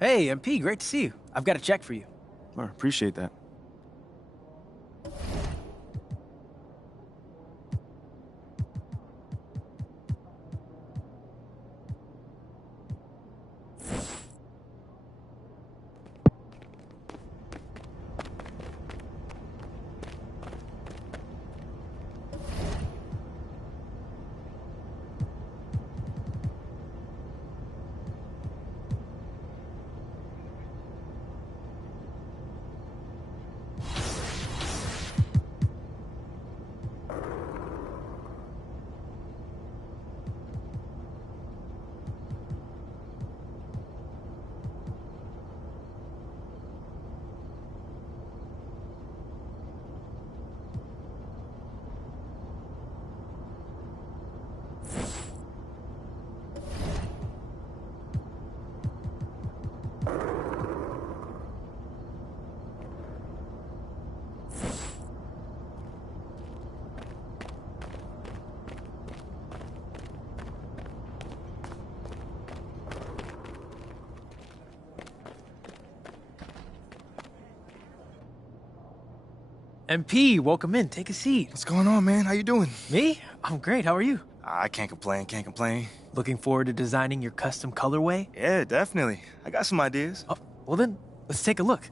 Hey, MP, great to see you. I've got a check for you. Appreciate that. MP, welcome in. Take a seat. What's going on, man? How you doing? Me? I'm great. How are you? I can't complain. Looking forward to designing your custom colorway? Yeah, definitely. I got some ideas. Oh, well then, let's take a look.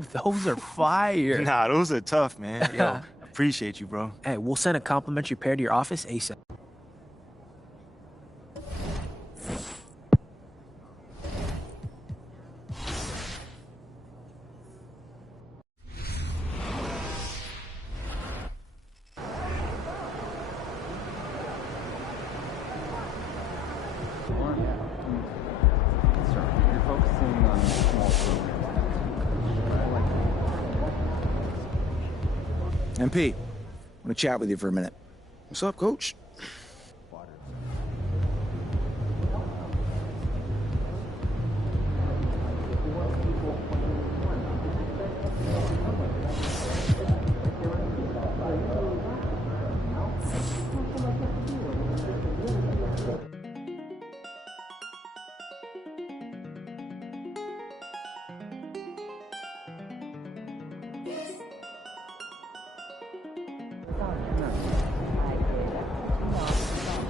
Ooh, those are fire. Nah, those are tough, man. Yo, appreciate you, bro. Hey, we'll send a complimentary pair to your office ASAP. You're focusing on small programs. MP, I want to chat with you for a minute. What's up, coach?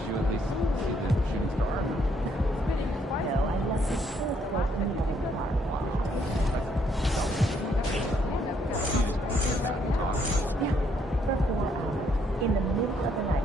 You at least see the shooting star. In the middle of the night.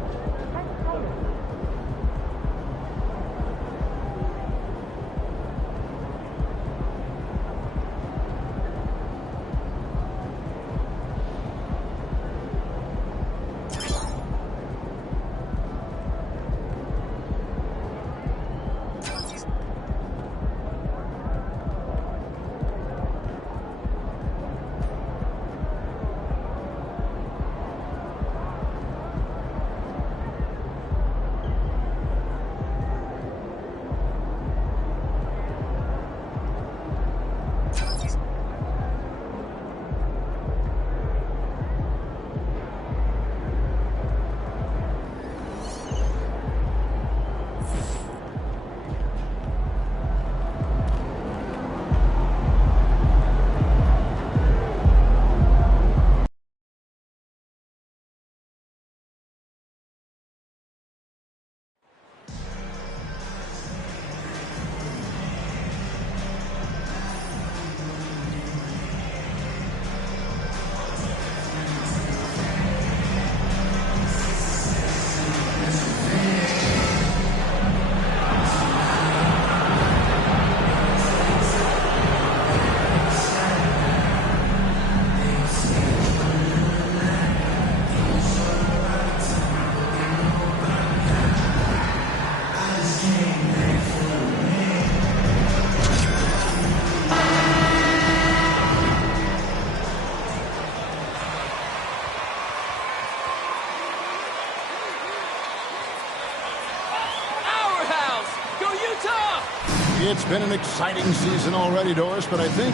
It's been an exciting season already, Doris, but I think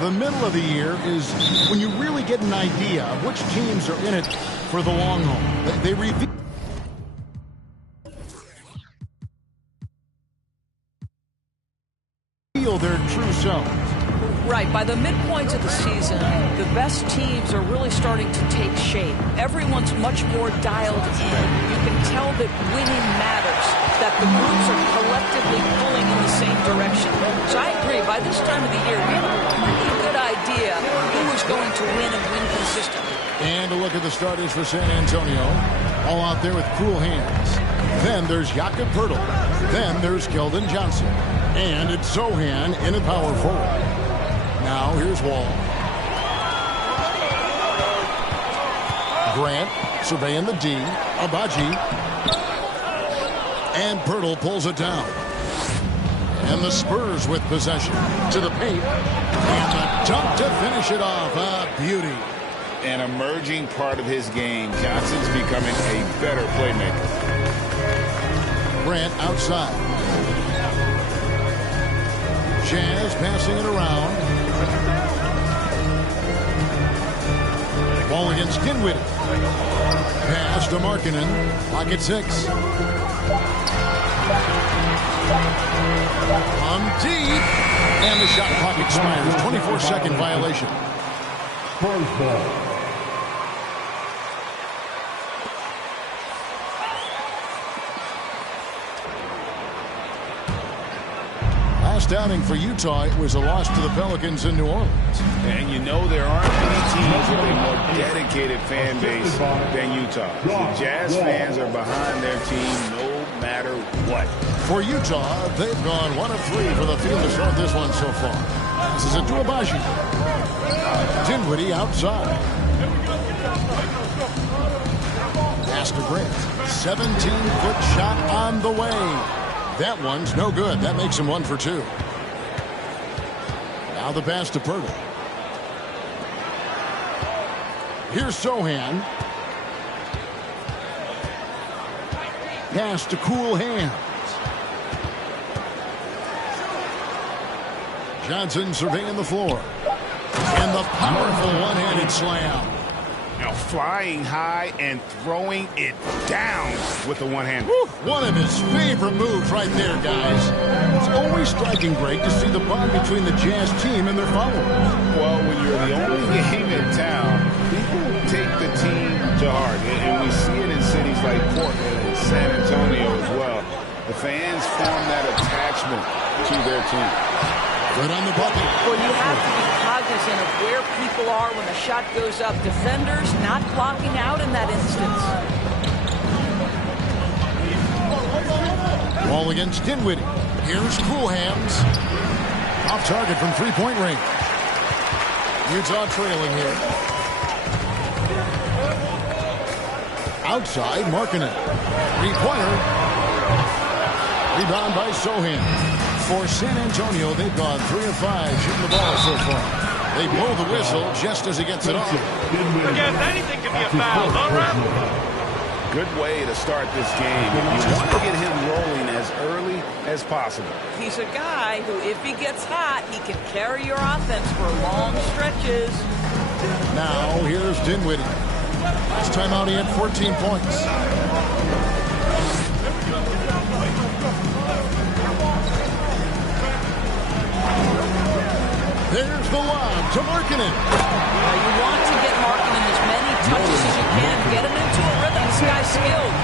the middle of the year is when you really get an idea of which teams are in it for the long haul. They reveal their true selves. Right. By the midpoint of the season, the best teams are really starting to take shape. Everyone's much more dialed in. You can tell that winning matters, that the groups are collectively pulling in the same direction. So I agree. By this time of the year, we have a pretty good idea who is going to win and win consistently. And a look at the starters for San Antonio. All out there with cool hands. Then there's Jakob Poeltl. Then there's Keldon Johnson. And it's Zohan in at power forward. Now here's Wall. Grant surveying the D. Abaji. And Poeltl pulls it down. And the Spurs with possession. To the paint. And the dunk to finish it off. A beauty. An emerging part of his game. Johnson's becoming a better playmaker. Grant outside. Jazz passing it around. Ball against Dinwiddie. Pass to Markkanen. Pocket 6. On deep. And the shot clock expires. 24-second violation. last outing for Utah, it was a loss to the Pelicans in New Orleans. And you know there aren't many teams with a more dedicated fan base than Utah. The Jazz fans are behind their team no matter what. For Utah, they've gone 1 of 3 for the field to start this one so far. This is a Duabaji. Dinwiddie outside. Pass to Grant. 17-foot shot on the way. That one's no good. That makes him 1 for 2. Now the pass to Pirtle. Here's Sohan. Pass to Cool Hands. Johnson surveying the floor. And the powerful one-handed slam. Now flying high and throwing it down with the one hand. One of his favorite moves right there, guys. It's always striking great to see the bond between the Jazz team and their followers. Well, when you're the only game in town, people take the team to heart. And we see it in cities like Portland and San Antonio as well. The fans form that attachment to their team. Good on the bucket. Well, you have to be cognizant of where people are when the shot goes up. Defenders not blocking out in that instance. Ball against Dinwiddie. Here's Cool Hands. Off target from three-point range. Utah trailing here. Outside, Markkanen. Three-pointer. Rebound by Sohan. For San Antonio, they've gone 3 of 5 shooting the ball so far. They blow the whistle just as he gets it off. I guess anything can be a foul, all right? Good way to start this game. You want to get him rolling as early as possible. He's a guy who, if he gets hot, he can carry your offense for long stretches. Now, here's Dinwiddie. Last time out, he had 14 points. There's the lob to Markkanen. Now you want to get Markkanen as many touches as you can. Get him into a rhythm. This guy's skilled.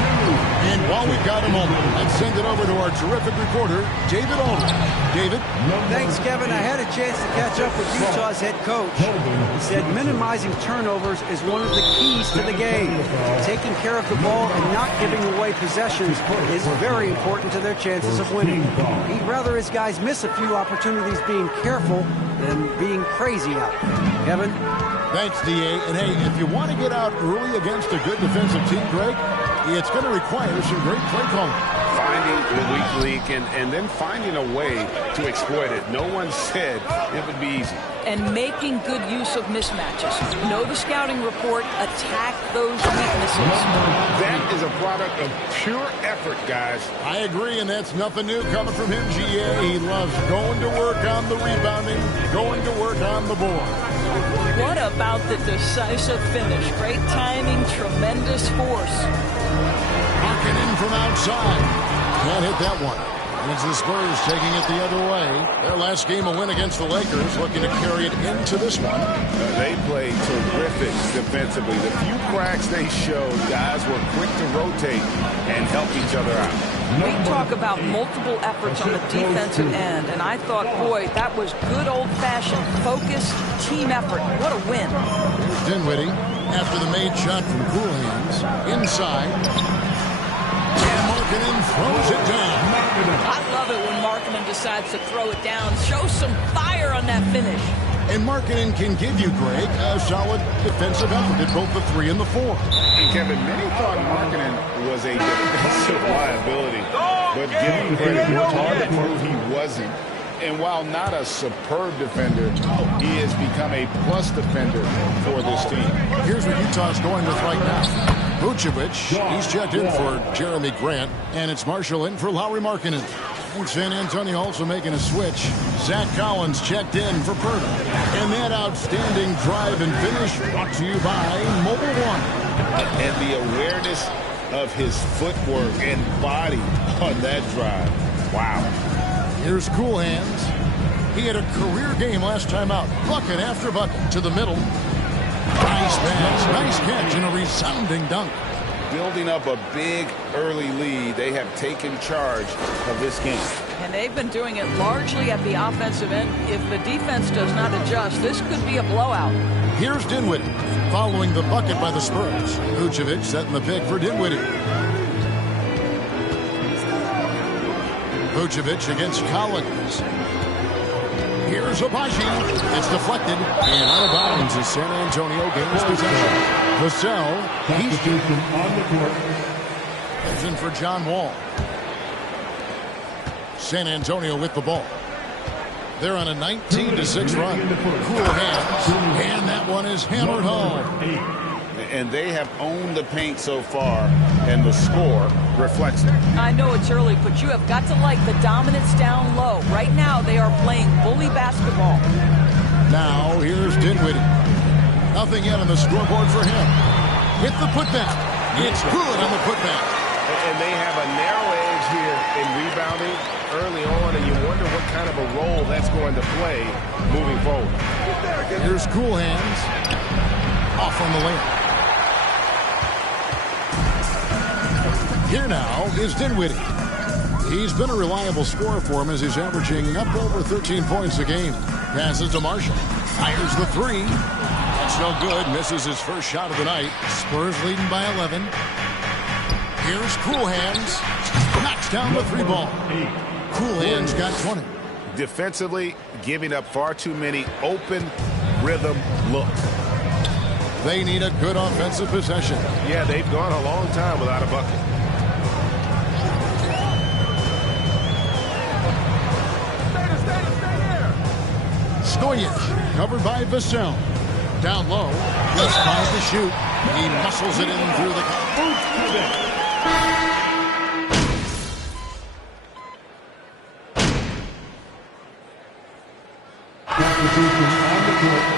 And while we've got a moment, let's send it over to our terrific reporter, David Aldridge. David? Thanks, Kevin. I had a chance to catch up with Utah's head coach. He said minimizing turnovers is one of the keys to the game. Taking care of the ball and not giving away possessions is very important to their chances of winning. He'd rather his guys miss a few opportunities being careful than being crazy out there. Kevin? Thanks, D.A. And hey, if you want to get out early against a good defensive team, Greg, it's going to require some great play calling. Finding the weak link and then finding a way to exploit it. No one said it would be easy. And making good use of mismatches. Know the scouting report. Attack those weaknesses. That is a product of pure effort, guys. I agree, and that's nothing new coming from him, G.A. He loves going to work on the rebounding, going to work on the board. What about the decisive finish? Great timing, tremendous force. Markkanen from outside. Can't hit that one. And it's the Spurs taking it the other way. Their last game a win against the Lakers, looking to carry it into this one. They played terrific defensively. The few cracks they showed, guys were quick to rotate and help each other out. We talk about multiple efforts on the defensive end, and I thought, boy, that was good old-fashioned focus, team effort. What a win. Here's Dinwiddie after the made shot from Cool Hands. Inside. And Markkanen throws it down. I love it when Markkanen decides to throw it down. Show some fire on that finish. And Markkanen can give you, Greg, a solid defensive effort at both the 3 and the 4. And Kevin, many thought Markkanen was a defensive liability, but give him credit, it's hard to prove he wasn't. And while not a superb defender, he has become a plus defender for this team. Here's what Utah's going with right now. Vucevic, he's checked in for Jeremy Grant, and it's Marshall in for Lauri Markkanen. And San Antonio also making a switch. Zach Collins checked in for Pirtle. And that outstanding drive and finish brought to you by Mobile One. And the awareness of his footwork and body on that drive. Wow. Here's Cool Hands. He had a career game last time out. Bucket after bucket to the middle. Nice pass, nice catch, and a resounding dunk. building up a big early lead. They have taken charge of this game. And they've been doing it largely at the offensive end. If the defense does not adjust, this could be a blowout. Here's Dinwiddie following the bucket by the Spurs. Vucevic setting the pick for Dinwiddie. Vucevic against Collins. Here's Abaji. It's deflected and out of bounds as San Antonio gains possession. Vassell. He's on the court. Comes in for John Wall. San Antonio with the ball. They're on a 19-6 run. Cool hands. And that one is hammered home. And they have owned the paint so far, and the score reflects it. I know it's early, but you have got to like the dominance down low. Right now, they are playing bully basketball. Now, here's Dinwiddie. Nothing yet on the scoreboard for him. With the putback. It's good on the putback. And they have a narrow edge here in rebounding early on, and you wonder what kind of a role that's going to play moving forward. Here's Cool Hands. Off on the layup. Here now is Dinwiddie. He's been a reliable scorer for him as he's averaging up over 13 points a game. Passes to Marshall. Fires the three. That's no good. Misses his first shot of the night. Spurs leading by 11. Here's Cool Hands. Knocks down the three ball. Cool Hands got 20. Defensively, giving up far too many open rhythm looks. They need a good offensive possession. Yeah, they've gone a long time without a bucket. Stojic, covered by Vassell. Down low, just 5 to shoot. He muscles it in through the...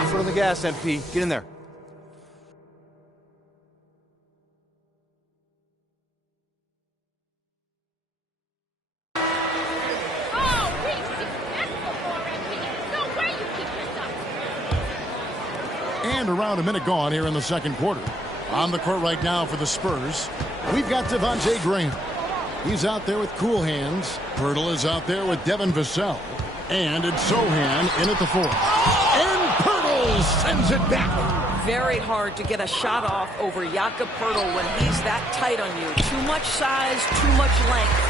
Foot on the gas, MP. Get in there. And around a minute gone here in the second quarter. On the court right now for the Spurs, we've got Devontae Graham. He's out there with Cool Hands. Pirtle is out there with Devin Vassell. And it's Sohan in at the 4. And Pirtle sends it back. Very hard to get a shot off over Jakob Pirtle when he's that tight on you. Too much size, too much length.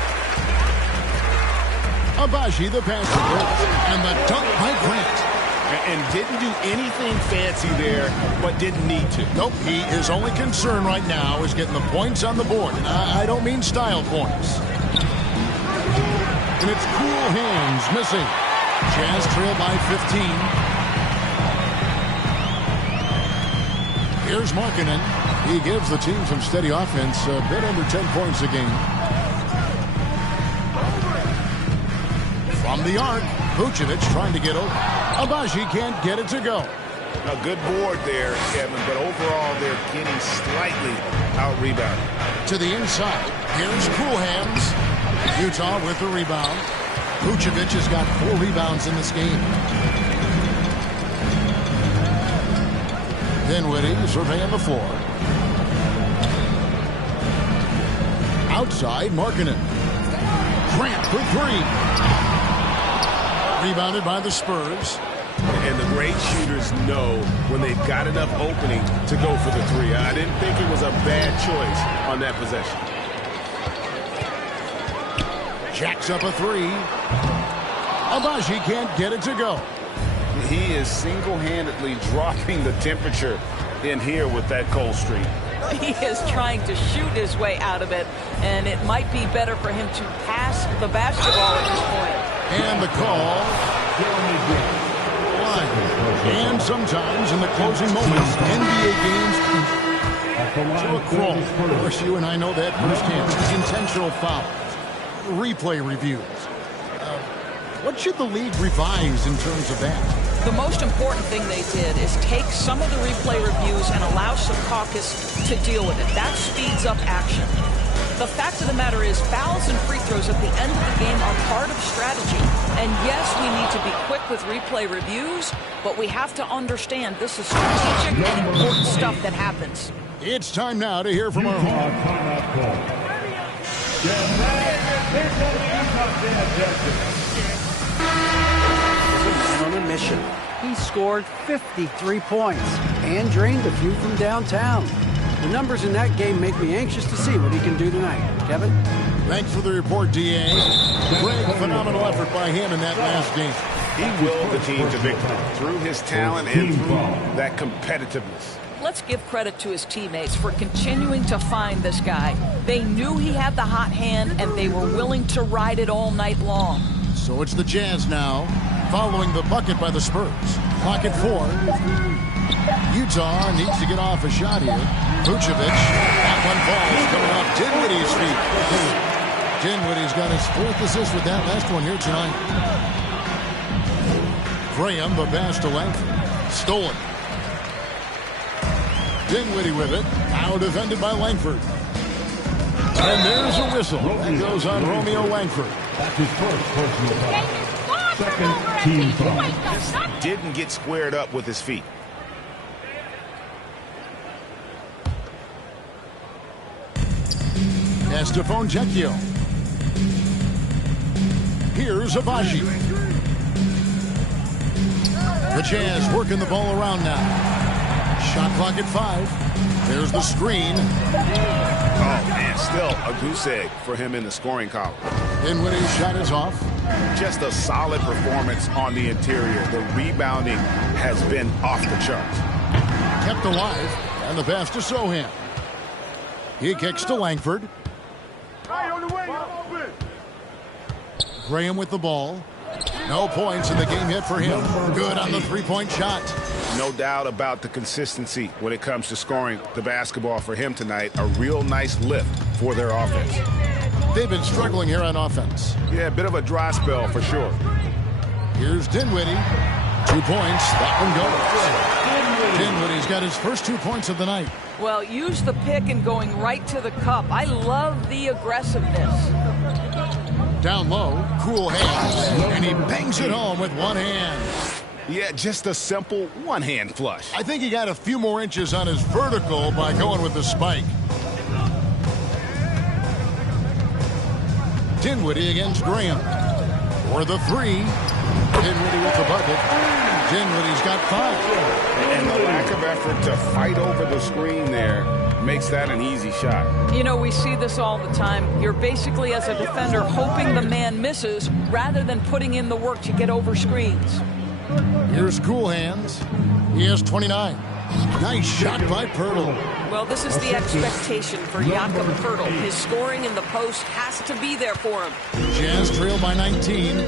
Abaji the passer. And the dunk by Grant. And didn't do anything fancy there, but didn't need to. Nope, his only concern right now is getting the points on the board. And I don't mean style points. And it's Cool Hands missing. Jazz trail by 15. Here's Markkanen. He gives the team some steady offense, a bit under 10 points a game. From the arc, Vucevic trying to get over. Abaji can't get it to go. A good board there, Kevin, but overall they're getting slightly out-rebounded. To the inside. Here's Cool Hands. Utah with the rebound. Vucevic has got 4 rebounds in this game. Dinwiddie surveying the floor. Outside, Markkanen. Grant for 3. Rebounded by the Spurs. And the great shooters know when they've got enough opening to go for the 3. I didn't think it was a bad choice on that possession. Jacks up a 3. Abaji can't get it to go. He is single-handedly dropping the temperature in here with that cold streak. He is trying to shoot his way out of it, and it might be better for him to pass the basketball at this point. And the call. And sometimes in the closing moments, NBA games to a crawl. Of course, you and I know that firsthand. Intentional fouls. Replay reviews. What should the league revise in terms of that? The most important thing they did is take some of the replay reviews and allow some caucus to deal with it. That speeds up action. The fact of the matter is fouls and free throws at the end of the game are part of strategy. And yes, we need to be quick with replay reviews, but we have to understand this is strategic and important stuff that happens. It's time now to hear from our home. On a mission. He scored 53 points and drained a few from downtown. The numbers in that game make me anxious to see what he can do tonight. Kevin? Thanks for the report, D.A. Great, phenomenal effort by him in that last game. He willed the team to victory through his talent and through that competitiveness. Let's give credit to his teammates for continuing to find this guy. They knew he had the hot hand, and they were willing to ride it all night long. So it's the Jazz now, following the bucket by the Spurs. Clock at 4. Utah needs to get off a shot here. Vucevic, that one falls, coming off Dinwiddie's feet. Dinwiddie's got his 4th assist with that last one here tonight. Graham, the pass to Langford. Stolen. Dinwiddie with it. Now defended by Langford. And there's a whistle. That goes on Romeo Langford. That's his first personal foul. Second team foul. Just didn't get squared up with his feet. Estefan Jekio. Here's Abaji. The Jazz working the ball around now. Shot clock at 5. There's the screen. Oh, man, still a goose egg for him in the scoring column. Dinwiddie's shot is off. Just a solid performance on the interior. The rebounding has been off the charts. Kept alive, and the pass to Sohan. He kicks to Langford. Graham with the ball. No points in the game yet for him. Good on the three-point shot. No doubt about the consistency when it comes to scoring the basketball for him tonight. A real nice lift for their offense. They've been struggling here on offense. Yeah, a bit of a dry spell for sure. Here's Dinwiddie. 2 points. That one goes. Dinwiddie's got his first 2 points of the night. Well, use the pick and going right to the cup. I love the aggressiveness. Down low, cool hands, and he bangs it home with one hand. Yeah, just a simple one-hand flush. I think he got a few more inches on his vertical by going with the spike. Dinwiddie against Graham. For the 3. Dinwiddie with the bucket. Dinwiddie's got 5. And the lack of effort to fight over the screen there makes that an easy shot. You know, we see this all the time. You're basically, as a defender, hoping the man misses rather than putting in the work to get over screens. Here's cool hands. He has 29. Nice shot by Pirtle. Well, this is the expectation for Jakob Pirtle. His scoring in the post has to be there for him. Jazz trail by 19.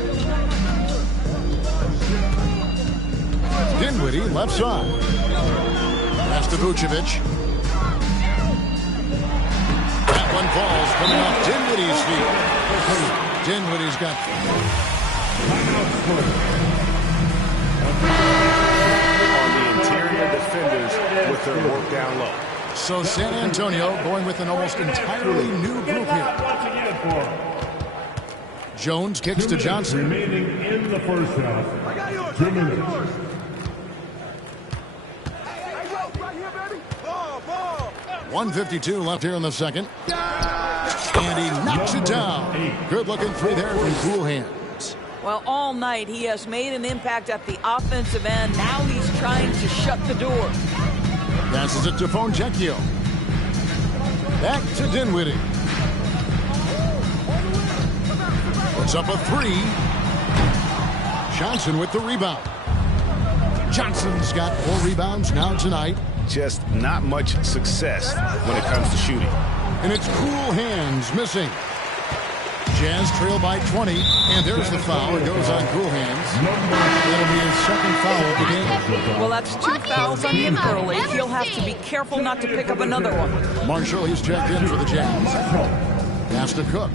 Dinwiddie left side. Pass to Vucevic. That one falls coming off Dinwiddie's feet. Dinwiddie's got on the interior defenders with their work down low. So San Antonio going with an almost entirely new group here. Jones kicks to Johnson. Remaining in the first half. 2 minutes. 1:52 left here in the second. And he knocks it down. Good looking 3 there from cool hands. Well, all night he has made an impact at the offensive end. Now he's trying to shut the door. Passes it to Fonjecchio. Back to Dinwiddie. Puts up a 3. Johnson with the rebound. Johnson's got 4 rebounds now tonight. Just not much success when it comes to shooting. And it's cool hands missing. Jazz trail by 20, and there's the foul. It goes on cool hands. That'll be his second foul of the game. Well, that's 2 fouls on him early. He'll have to be careful not to pick up another one. Marshall, he's checked in for the Jazz. Pass to Cook.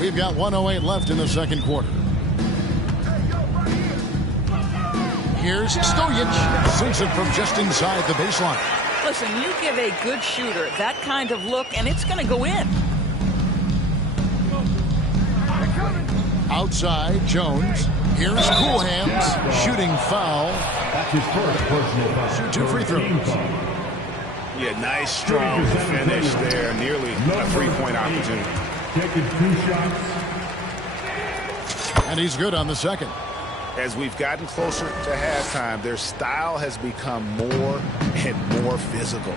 We've got 1:08 left in the second quarter. Here's Stojic. Sinks it from just inside the baseline. Listen, you give a good shooter that kind of look, and it's going to go in. Outside, Jones. Here's cool hands. Shooting foul. That's his first personal foul. Shoot 2 free throws. Yeah, nice, strong finish there. Nearly a three-point opportunity. Taking 2 shots. And he's good on the second. As we've gotten closer to halftime, their style has become more and more physical.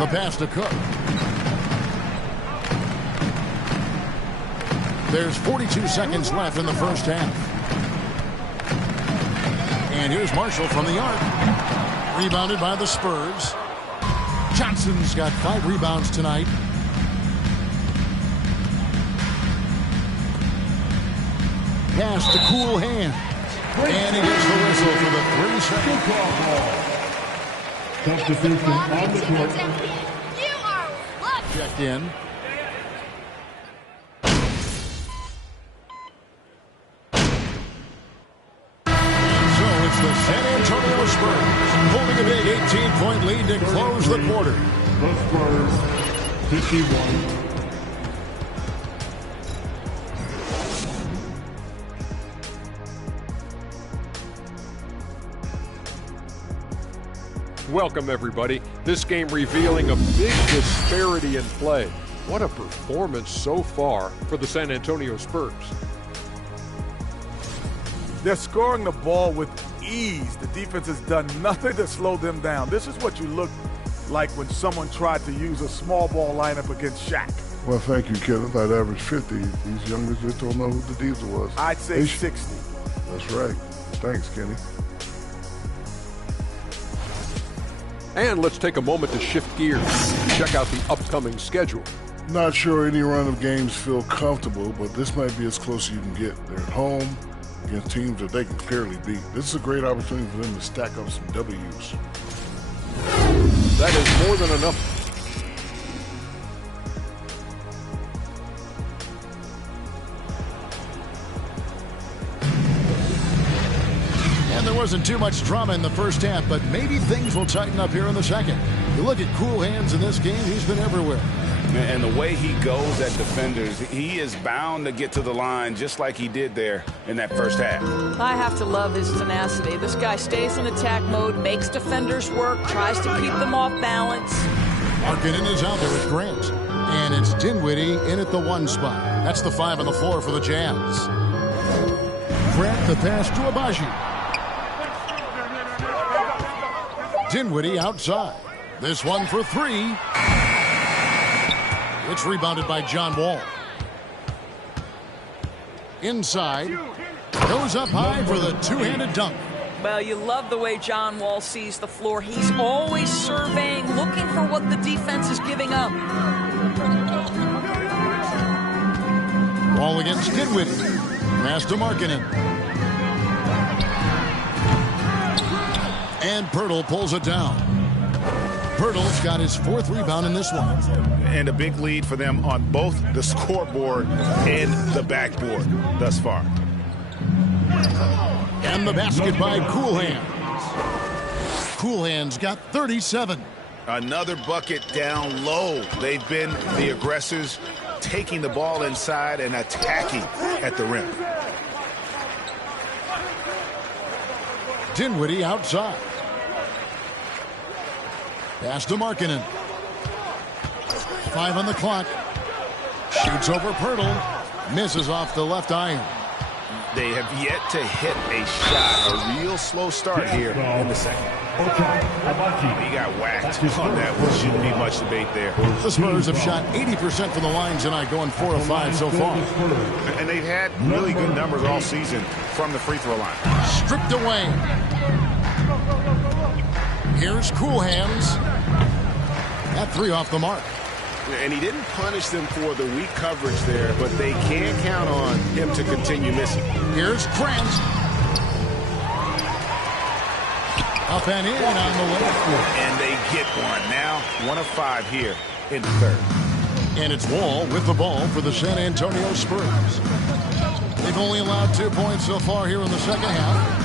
The pass to Cook. There's 42 seconds left in the first half. And here's Marshall from the arc. Rebounded by the Spurs. Johnson's got 5 rebounds tonight. Pass to Cool Hand. And he gets the whistle for the 30 seconds. Substitution on the court. Checked in. And so it's the San Antonio Spurs holding a big 18-point lead to close the quarter. The Spurs, 51. Welcome, everybody. This game revealing a big disparity in play. What a performance so far for the San Antonio Spurs. They're scoring the ball with ease. The defense has done nothing to slow them down. This is what you look like when someone tried to use a small ball lineup against Shaq. Well, thank you, Kenneth. I'd average 50. These youngers just don't know who the Diesel was. I'd say 60. That's right. Thanks, Kenny. And let's take a moment to shift gears and check out the upcoming schedule. Not sure any run of games feel comfortable, but this might be as close as you can get. They're at home against teams that they can clearly beat. This is a great opportunity for them to stack up some W's. That is more than enough. And there wasn't too much drama in the first half, but maybe things will tighten up here in the second. You look at Cool Hands in this game, he's been everywhere. And the way he goes at defenders, he is bound to get to the line just like he did there in that first half. I have to love his tenacity. This guy stays in attack mode, makes defenders work, tries to keep them off balance. Markkanen is out there with Grant. And it's Dinwiddie in at the 1 spot. That's the 5 on the floor for the Jazz. Grant the pass to Abaji. Dinwiddie outside. This one for 3. It's rebounded by John Wall. Inside. Goes up high for the 2-handed dunk. Well, you love the way John Wall sees the floor. He's always surveying, looking for what the defense is giving up. Ball against Dinwiddie. Pass to Markkanen. And Pirtle pulls it down. Pirtle's got his 4th rebound in this one. And a big lead for them on both the scoreboard and the backboard thus far. And the basket by Cool Hands. Cool Hands got 37. Another bucket down low. They've been the aggressors, taking the ball inside and attacking at the rim. Dinwiddie outside. Pass to Markkanen. 5 on the clock. Shoots over Pirtle. Misses off the left iron. They have yet to hit a shot. A real slow start here in the second. He got whacked on that one. Shouldn't be much debate there. The Spurs have shot 80% from the line tonight, going 4 of 5 so far. And they've had really good numbers all season from the free throw line. Stripped away. Here's Cool Hands. That 3 off the mark. And he didn't punish them for the weak coverage there, but they can count on him to continue missing. Here's Grant. Up and in on the way. And they get one. Now 1 of 5 here in the third. And it's Wall with the ball for the San Antonio Spurs. They've only allowed 2 points so far here in the second half.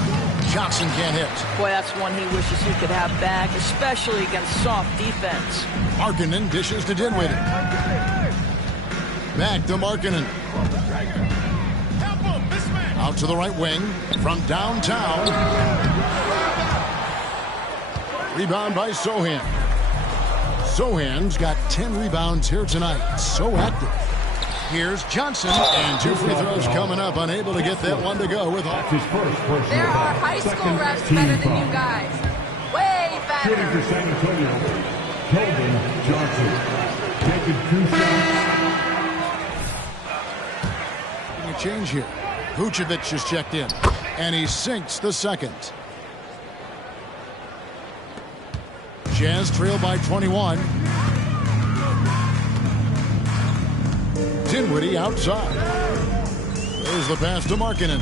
Johnson can't hit. Boy, that's one he wishes he could have back, especially against soft defense. Markkanen dishes to Dinwiddie. Back to Markkanen. Out to the right wing from downtown. Rebound by Sohan. Sohan's got 10 rebounds here tonight. So active. Here's Johnson, and 2 free throws coming up. Unable to get that one to go with all. There are high school refs better than you guys. Way better. Shooting for San Antonio, Keldon Johnson. Taking 2 shots. A change here. Vucevic is checked in, and he sinks the second. Jazz trail by 21. Dinwiddie outside. There's the pass to Markkanen.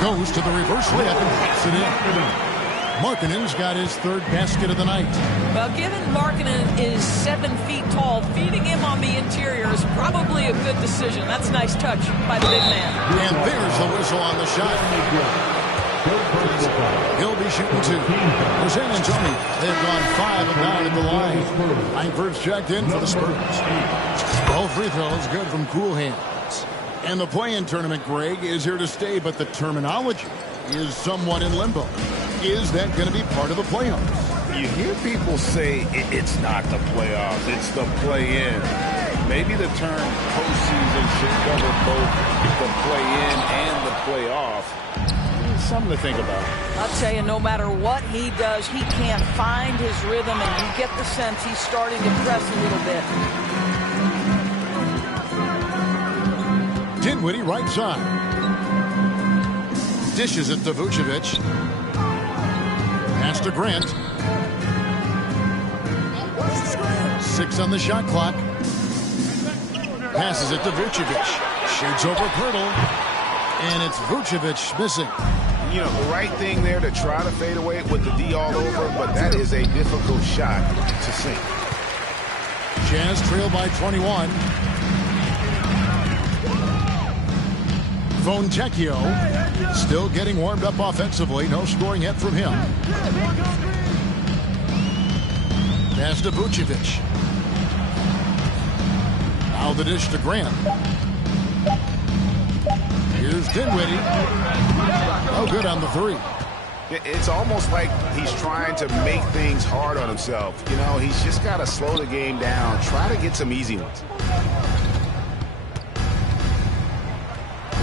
Goes to the reverse layup and pops it in. Markkanen's got his 3rd basket of the night. Well, given Markkanen is 7 feet tall, feeding him on the interior is probably a good decision. That's a nice touch by the big man. And there's the whistle on the shot. He'll be shooting 2. For San Antonio, they've gone 5 and down at the line. Langford's checked in for the Spurs. Both free throws good from cool hands. And the play-in tournament, Greg, is here to stay, but the terminology is somewhat in limbo. Is that going to be part of the playoffs? You hear people say it's not the playoffs, it's the play-in. Maybe the term postseason should cover both the play-in and the playoff. Something to think about. I'll tell you, no matter what he does, he can't find his rhythm, and you get the sense he's starting to press a little bit. Dinwiddie right side. Dishes it to Vucevic. Pass to Grant. 6 on the shot clock. Passes it to Vucevic. Shoots over Pirtle. And it's Vucevic missing. You know, the right thing there to try to fade away with the D all over, but that is a difficult shot to sink. Jazz trail by 21. Fontecchio still getting warmed up offensively. No scoring yet from him. Pass to Vucevic. Now the dish to Grant. Here's Dinwiddie. Oh, good on the 3. It's almost like he's trying to make things hard on himself. You know, he's just got to slow the game down. Try to get some easy ones.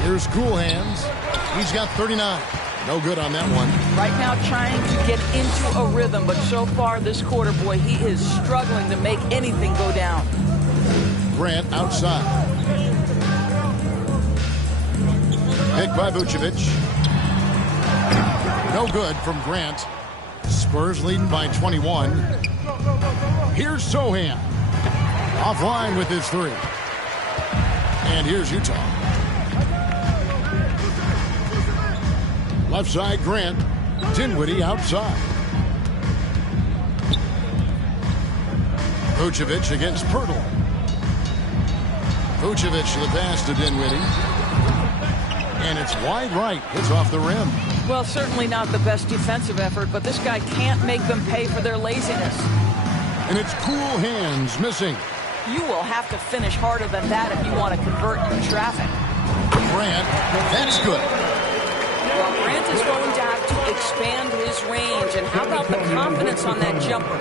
Here's Cool Hands. He's got 39. No good on that one. Right now trying to get into a rhythm, but so far this quarter, boy, he is struggling to make anything go down. Grant outside. Pick by Vucevic. No good from Grant. Spurs leading by 21. Here's Sohan. Offline with his 3. And here's Utah. Left side, Grant. Dinwiddie outside. Vucevic against Pirtle. Vucevic the pass to Dinwiddie. And it's wide right. It's off the rim. Well, certainly not the best defensive effort, but this guy can't make them pay for their laziness. And it's Cool Hands missing. You will have to finish harder than that if you want to convert in traffic. Grant, that's good. Well, Grant is going to have to expand his range. And how about the confidence on that jumper?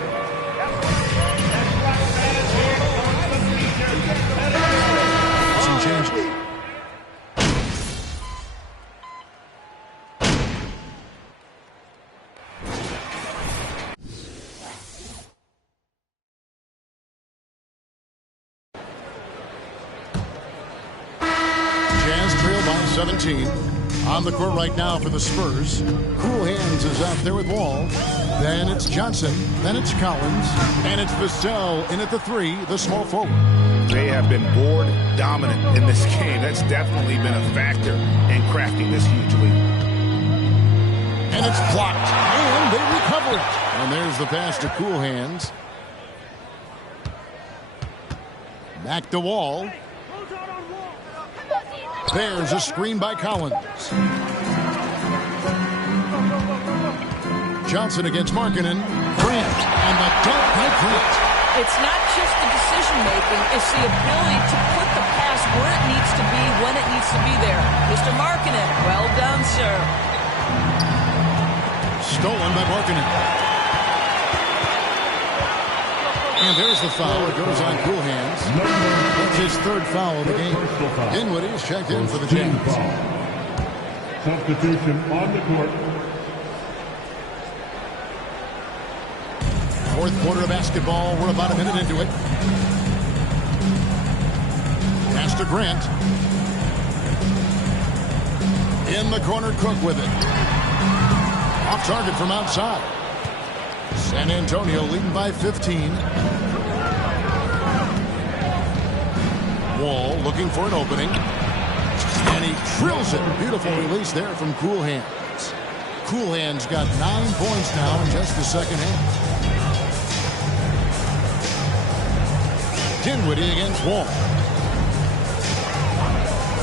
Some change. Jazz trail by 17. On the court right now for the Spurs. Cool Hands is out there with Wall. Then it's Johnson. Then it's Collins. And it's Vassell in at the 3, the small forward. They have been board dominant in this game. That's definitely been a factor in crafting this huge lead. And it's blocked. And they recover it. And there's the pass to Cool Hands. Back to Wall. There's a screen by Collins. Johnson against Markkanen. Grant. And the dunk by Grant. It's not just the decision-making. It's the ability to put the pass where it needs to be, when it needs to be there. Mr. Markkanen, well done, sir. Stolen by Markkanen. And there's the foul. It goes on cool hands. That's his third foul of the game. Dinwiddie is checked in for the Jazz. Substitution on the court. Fourth quarter of basketball. We're about a minute into it. Pass to Grant. In the corner, Cook with it. Off target from outside. San Antonio leading by 15. Wall looking for an opening. And he drills it. Beautiful release there from Cool Hands. Cool Hands got 9 points now in just the second half. Dinwiddie against Wall.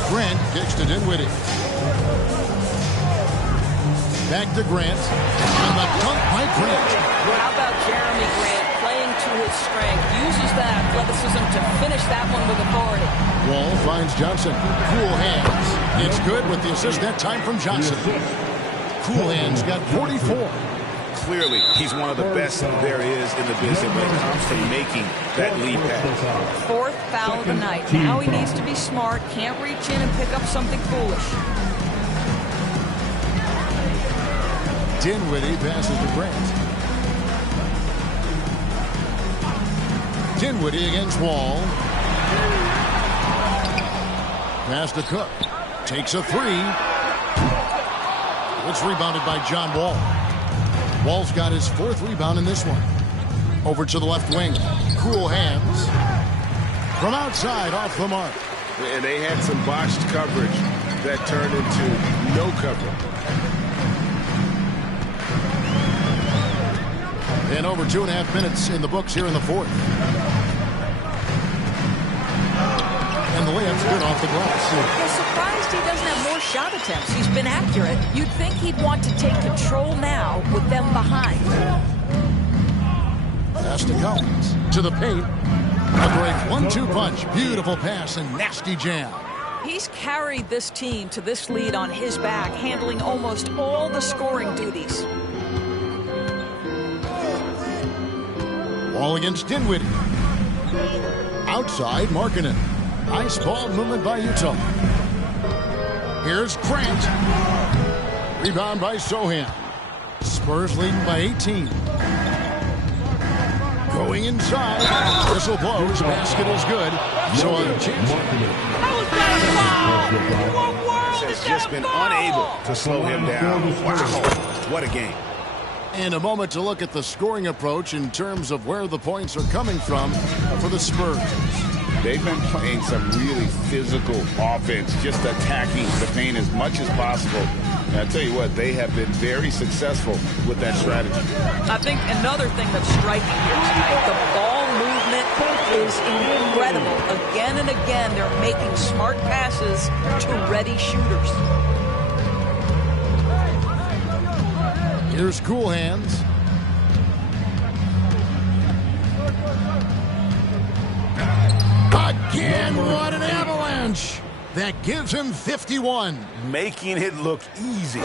Grant kicks to Dinwiddie. Back to Grant. And the dunk by Grant. How about Jeremy Grant playing to his strength? Uses that athleticism to finish that one with authority. Wall finds Johnson. Cool Hands. It's good with the assist that time from Johnson. Cool Hands got 44. Clearly, he's one of the best there is in the business when it comes to making that lead pass. Fourth foul of the night. Now he needs to be smart. Can't reach in and pick up something foolish. Dinwiddie passes to Grant. Dinwiddie against Wall. Pass to Cook. Takes a three. It's rebounded by John Wall. Wall's got his 4th rebound in this one. Over to the left wing. Cool Hands. From outside, off the mark. And they had some botched coverage that turned into no coverage. And over 2.5 minutes in the books here in the 4th. And the layup's good off the glass. I'm surprised he doesn't have more shot attempts. He's been accurate. You'd think he'd want to take control now with them behind. Pass to Collins. To the paint. A great 1-2 punch. Beautiful pass and nasty jam. He's carried this team to this lead on his back, handling almost all the scoring duties. Wall against Dinwiddie. Outside, Markkanen. Nice ball movement by Utah. Here's Grant. Rebound by Sohan. Spurs leading by 18. Going inside. Whistle blows. Basket is good. So a chance. Has just been unable to slow him down. Wow. What a game. And a moment to look at the scoring approach in terms of where the points are coming from for the Spurs. They've been playing some really physical offense, just attacking the paint as much as possible. And I tell you what, they have been very successful with that strategy. I think another thing that's striking here tonight, the ball movement is incredible. Again and again, they're making smart passes to ready shooters. Here's Cool Hands. Again, what an avalanche. That gives him 51. Making it look easy.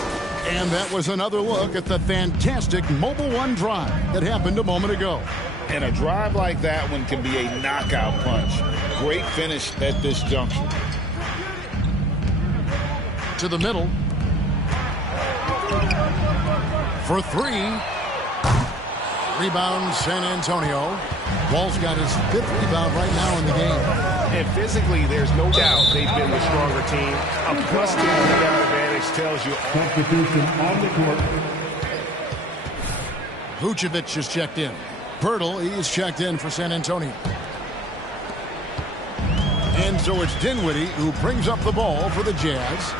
And that was another look at the fantastic Mobile One drive that happened a moment ago. And a drive like that one can be a knockout punch. Great finish at this junction. To the middle. For 3. Rebound, San Antonio. Wall's got his 5th rebound right now in the game. And physically, there's no doubt they've been the stronger team. A plus 2 rebound advantage tells you. Substitution on the court. Vucevic is checked in. Pirtle, he's checked in for San Antonio. And so it's Dinwiddie who brings up the ball for the Jazz.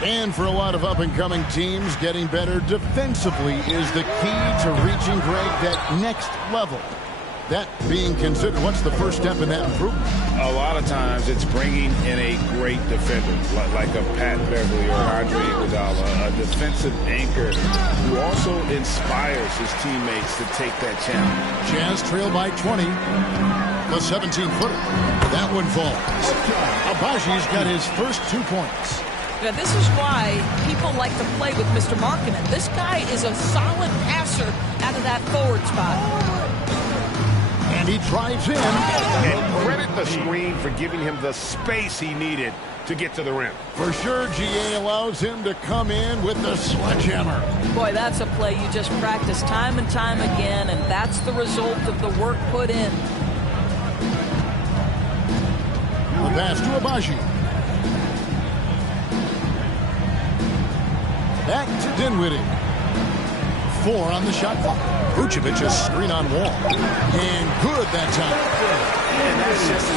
And for a lot of up-and-coming teams, getting better defensively is the key to reaching, Greg, that next level. That being considered, what's the first step in that improvement? A lot of times it's bringing in a great defender, like a Pat Beverly or Andre Iguodala, a defensive anchor who also inspires his teammates to take that challenge. Jazz trail by 20. The 17-footer. That one falls. Abaji's got his first 2 points. Now, this is why people like to play with Mr. Markkanen. This guy is a solid passer out of that forward spot. And he drives in. And credit the screen for giving him the space he needed to get to the rim. For sure, GA allows him to come in with the sledgehammer. Boy, that's a play you just practice time and time again, and that's the result of the work put in. Now the pass to Abaji. Back to Dinwiddie. 4 on the shot clock. Vucevic a screen on Wall. And good that time. And that's just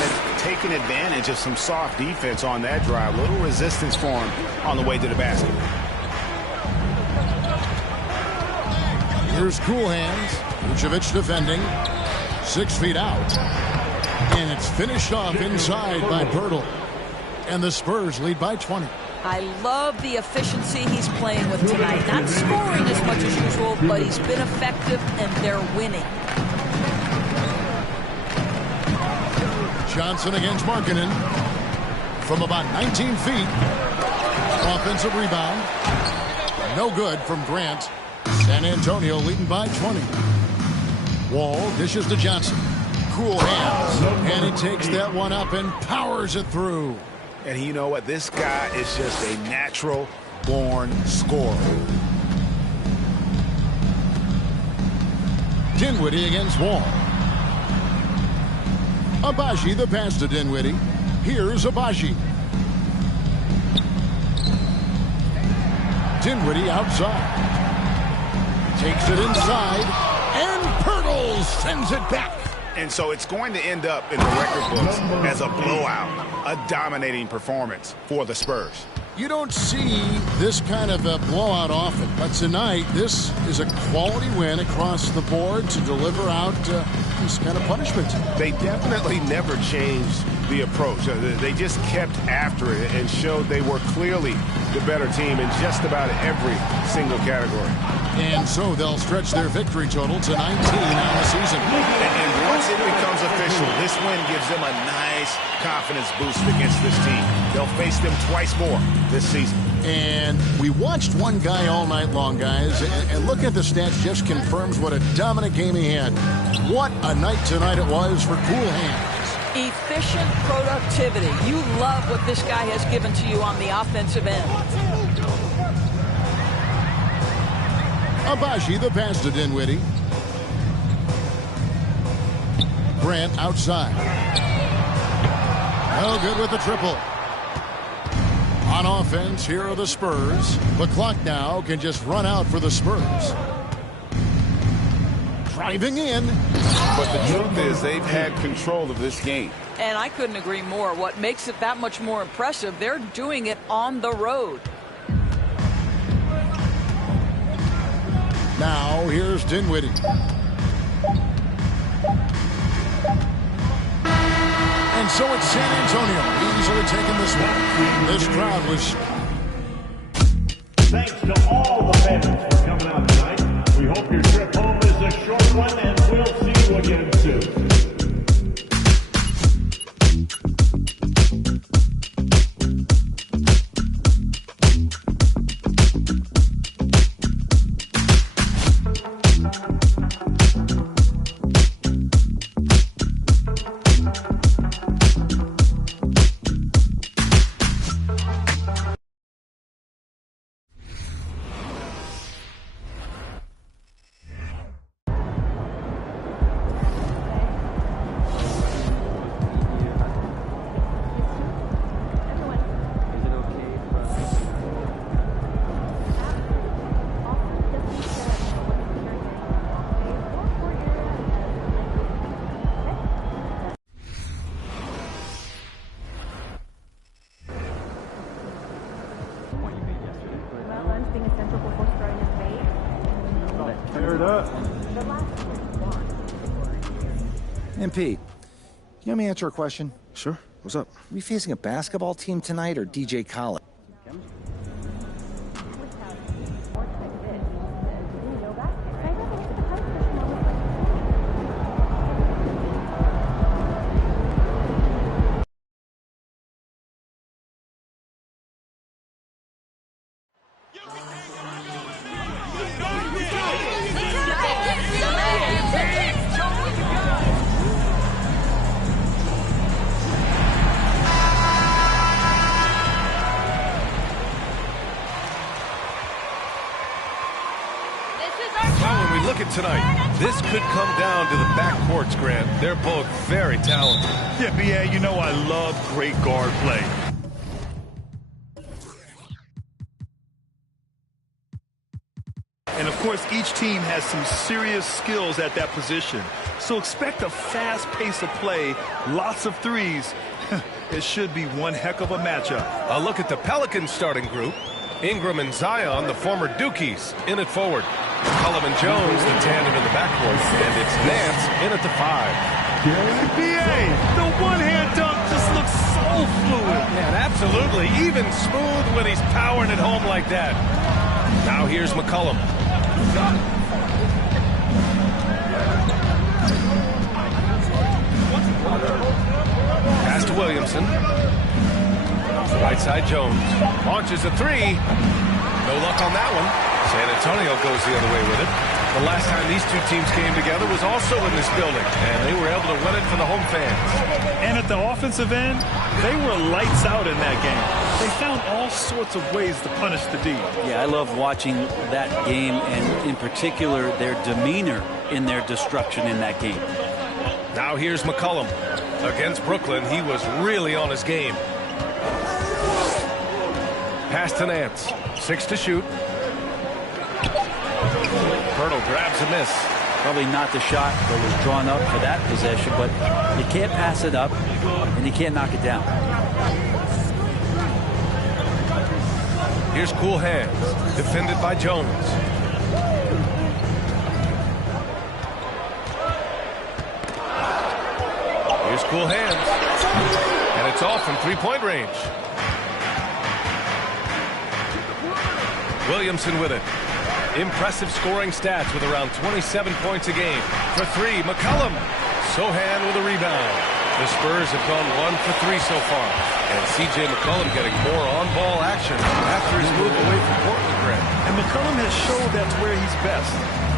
taking advantage of some soft defense on that drive. Little resistance for him on the way to the basket. Here's Cool Hands. Vucevic defending. 6 feet out. And it's finished off inside by Pirtle. And the Spurs lead by 20. I love the efficiency he's playing with tonight. Not scoring as much as usual, but he's been effective, and they're winning. Johnson against Markkanen. From about 19 feet. Offensive rebound. No good from Grant. San Antonio leading by 20. Wall dishes to Johnson. Cool hands. And he takes that one up and powers it through. And you know what? This guy is just a natural-born scorer. Dinwiddie against Wall. Abaji the pass to Dinwiddie. Here's Abaji. Dinwiddie outside. Takes it inside. And Pirtle sends it back. And so it's going to end up in the record books as a blowout, a dominating performance for the Spurs. You don't see this kind of a blowout often, but tonight this is a quality win across the board to deliver out this kind of punishment. They definitely never changed the approach. They just kept after it and showed they were clearly the better team in just about every single category. And so they'll stretch their victory total to 19 on the season. And once it becomes official, this win gives them a nice confidence boost against this team. They'll face them twice more this season. And we watched one guy all night long, guys, and look at the stats, just confirms what a dominant game he had. What a night tonight it was for Cool Hands. Efficient productivity. You love what this guy has given to you on the offensive end. Abaji the pass to Dinwiddie. Grant outside. No good with the triple. On offense, here are the Spurs. The clock now can just run out for the Spurs. Driving in. But the truth is they've had control of this game. And I couldn't agree more. What makes it that much more impressive, they're doing it on the road. Now, here's Dinwiddie. And so it's San Antonio easily taking this one. This crowd was... Thanks to all the fans for coming out tonight. We hope your trip home is a short one, and we'll see you again soon. MP, can you let me answer a question? Sure. What's up? Are we facing a basketball team tonight or DJ Khaled? look at tonight. This could come down to the backcourts, Grant. They're both very talented. Yeah, B.A., you know I love great guard play. And, of course, each team has some serious skills at that position. So expect a fast pace of play, lots of threes. It should be one heck of a matchup. A look at the Pelicans starting group. Ingram and Zion, the former Dukies, in at forward. McCollum and Jones, the tandem in the backcourt. And it's Nance in at the 5. B.A., the one-hand dunk just looks so fluid. Yeah, absolutely. Even smooth when he's powering it home like that. Now here's McCollum. Pass to Williamson. Right side Jones. Launches a 3. No luck on that one. San Antonio goes the other way with it. The last time these two teams came together was also in this building, and they were able to win it for the home fans. And at the offensive end, they were lights out in that game. They found all sorts of ways to punish the D. Yeah, I love watching that game, and in particular, their demeanor in their destruction in that game. Now here's McCollum. Against Brooklyn, he was really on his game. Pass to Nance. 6 to shoot. Pirtle grabs a miss. Probably not the shot that was drawn up for that possession, but you can't pass it up, and you can't knock it down. Here's Cool Hands, defended by Jones. Here's Cool Hands, and it's off from three-point range. Williamson with it. Impressive scoring stats with around 27 points a game. For 3, McCollum. Sohan with a rebound. The Spurs have gone 1 for 3 so far. And C.J. McCollum getting more on-ball action after his move away from Portland, Grant. And McCollum has showed that's where he's best.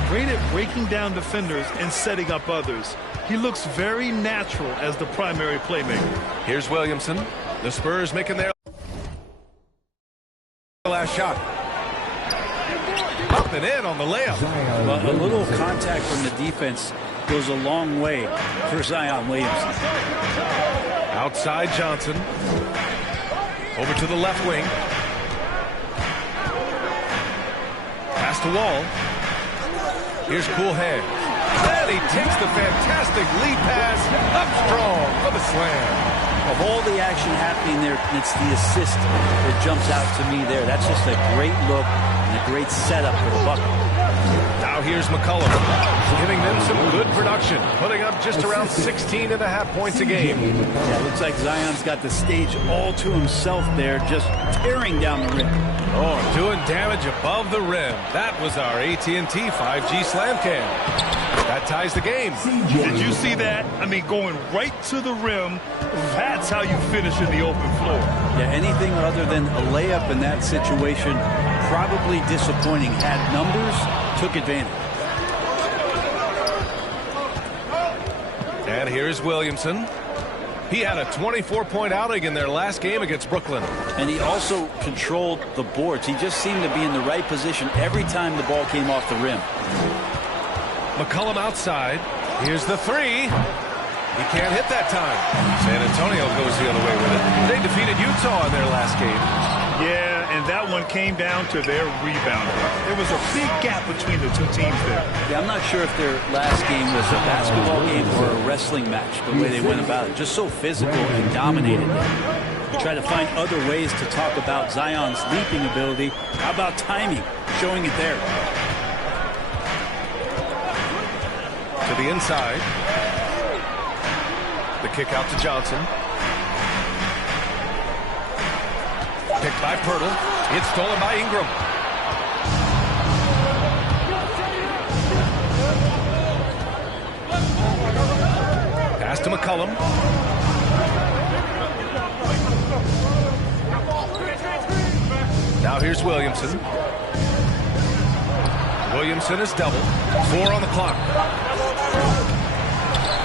Great at breaking down defenders and setting up others. He looks very natural as the primary playmaker. Here's Williamson. The Spurs making their last shot. Up and in on the layup. Well, a little contact from the defense goes a long way for Zion Williamson. Outside Johnson. Over to the left wing. Pass to Wall. Here's Cool Hands. And he takes the fantastic lead pass up strong for the slam. Of all the action happening there, it's the assist that jumps out to me there. That's just a great look and a great setup for the bucket. Now here's McCollum, giving them some good production, putting up just around 16.5 points a game. Yeah, it looks like Zion's got the stage all to himself there, just tearing down the rim. Oh, doing damage above the rim. That was our AT&T 5G slam cam. That ties the game. Did you see that? I mean, going right to the rim, that's how you finish in the open floor. Yeah, anything other than a layup in that situation, probably disappointing. Had numbers, took advantage. And here's Williamson. He had a 24-point outing in their last game against Brooklyn. And he also controlled the boards. He just seemed to be in the right position every time the ball came off the rim. McCollum outside. Here's the 3. He can't hit that time. San Antonio goes the other way with it. They defeated Utah in their last game. Yeah, and that one came down to their rebounding. There was a big gap between the two teams there. Yeah, I'm not sure if their last game was a basketball game or a wrestling match, the way they went about it. Just so physical and dominated. Try to find other ways to talk about Zion's leaping ability. How about timing? Showing it there. To the inside. The kick out to Johnson. Picked by Pirtle. It's stolen by Ingram. Pass to McCollum. Now here's Williamson. Williamson is doubled. 4 on the clock.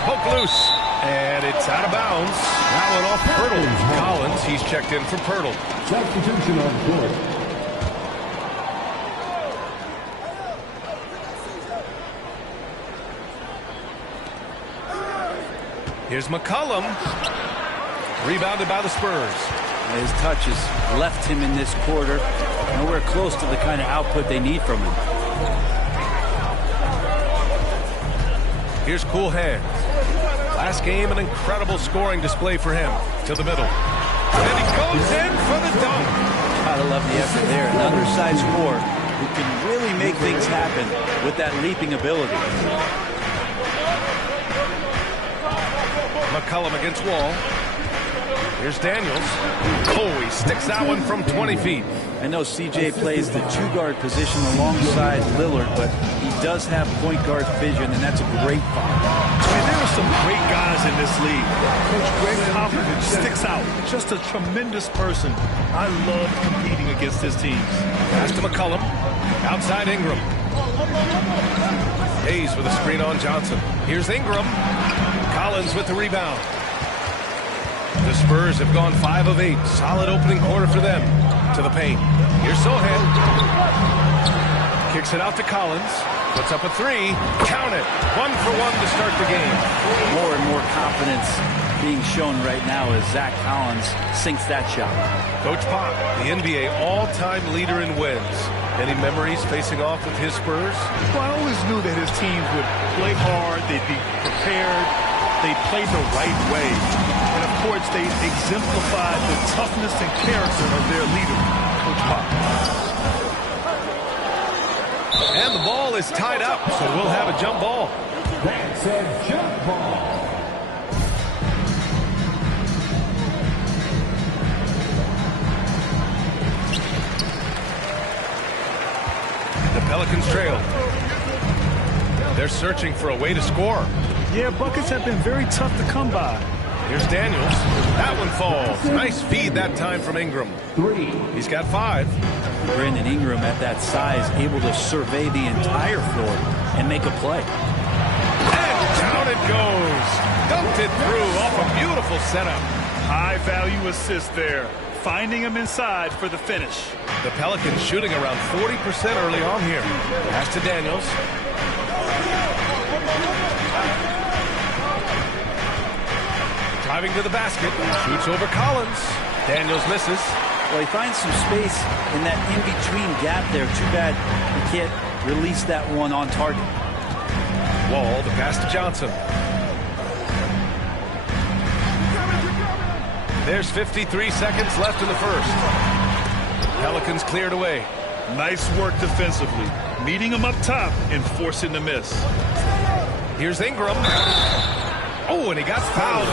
Poke loose. And it's out of bounds. That one off Pirtle. Collins, he's checked in for Pirtle. Substitution on court. Here's McCollum. Rebounded by the Spurs. His touches left him in this quarter. Nowhere close to the kind of output they need from him. Here's Cool Hands. Last game, an incredible scoring display for him. To the middle. And he goes in for the dunk. Gotta love the effort there. An undersized scorer who can really make things happen with that leaping ability. McCollum against Wall. Here's Daniels. Oh, he sticks that one from 20 feet. I know CJ plays the two-guard position alongside Lillard, but he does have point guard vision, and that's a great find. I mean, there are some great guys in this league. Coach Greg Popovich sticks out. Just a tremendous person. I love competing against his teams. Pass to McCollum. Outside Ingram. Hayes with a screen on Johnson. Here's Ingram. Collins with the rebound. The Spurs have gone 5 of 8. Solid opening quarter for them. To the paint. Here's Sohan. Kicks it out to Collins. Puts up a 3. Count it. 1 for 1 to start the game. More and more confidence being shown right now as Zach Collins sinks that shot. Coach Pop, the NBA all-time leader in wins. Any memories facing off with his Spurs? Well, I always knew that his teams would play hard. They'd be prepared. They played the right way. And, of course, they exemplified the toughness and character of their leader, Coach Pop. And the ball is tied up, so we'll have a jump ball. That's a jump ball. The Pelicans trail. They're searching for a way to score. Yeah, buckets have been very tough to come by. Here's Daniels. That one falls. Nice feed that time from Ingram. 3. He's got 5. Brandon Ingram at that size, able to survey the entire floor and make a play. And down it goes. Dunked it through off a beautiful setup. High-value assist there. Finding him inside for the finish. The Pelicans shooting around 40% early on here. Pass to Daniels. Driving to the basket. Shoots over Collins. Daniels misses. Well, he finds some space in that in-between gap there. Too bad he can't release that one on target. Wall, the pass to Johnson. There's 53 seconds left in the first. Pelicans cleared away. Nice work defensively. Meeting him up top and forcing the miss. Here's Ingram. Oh, and he got fouled.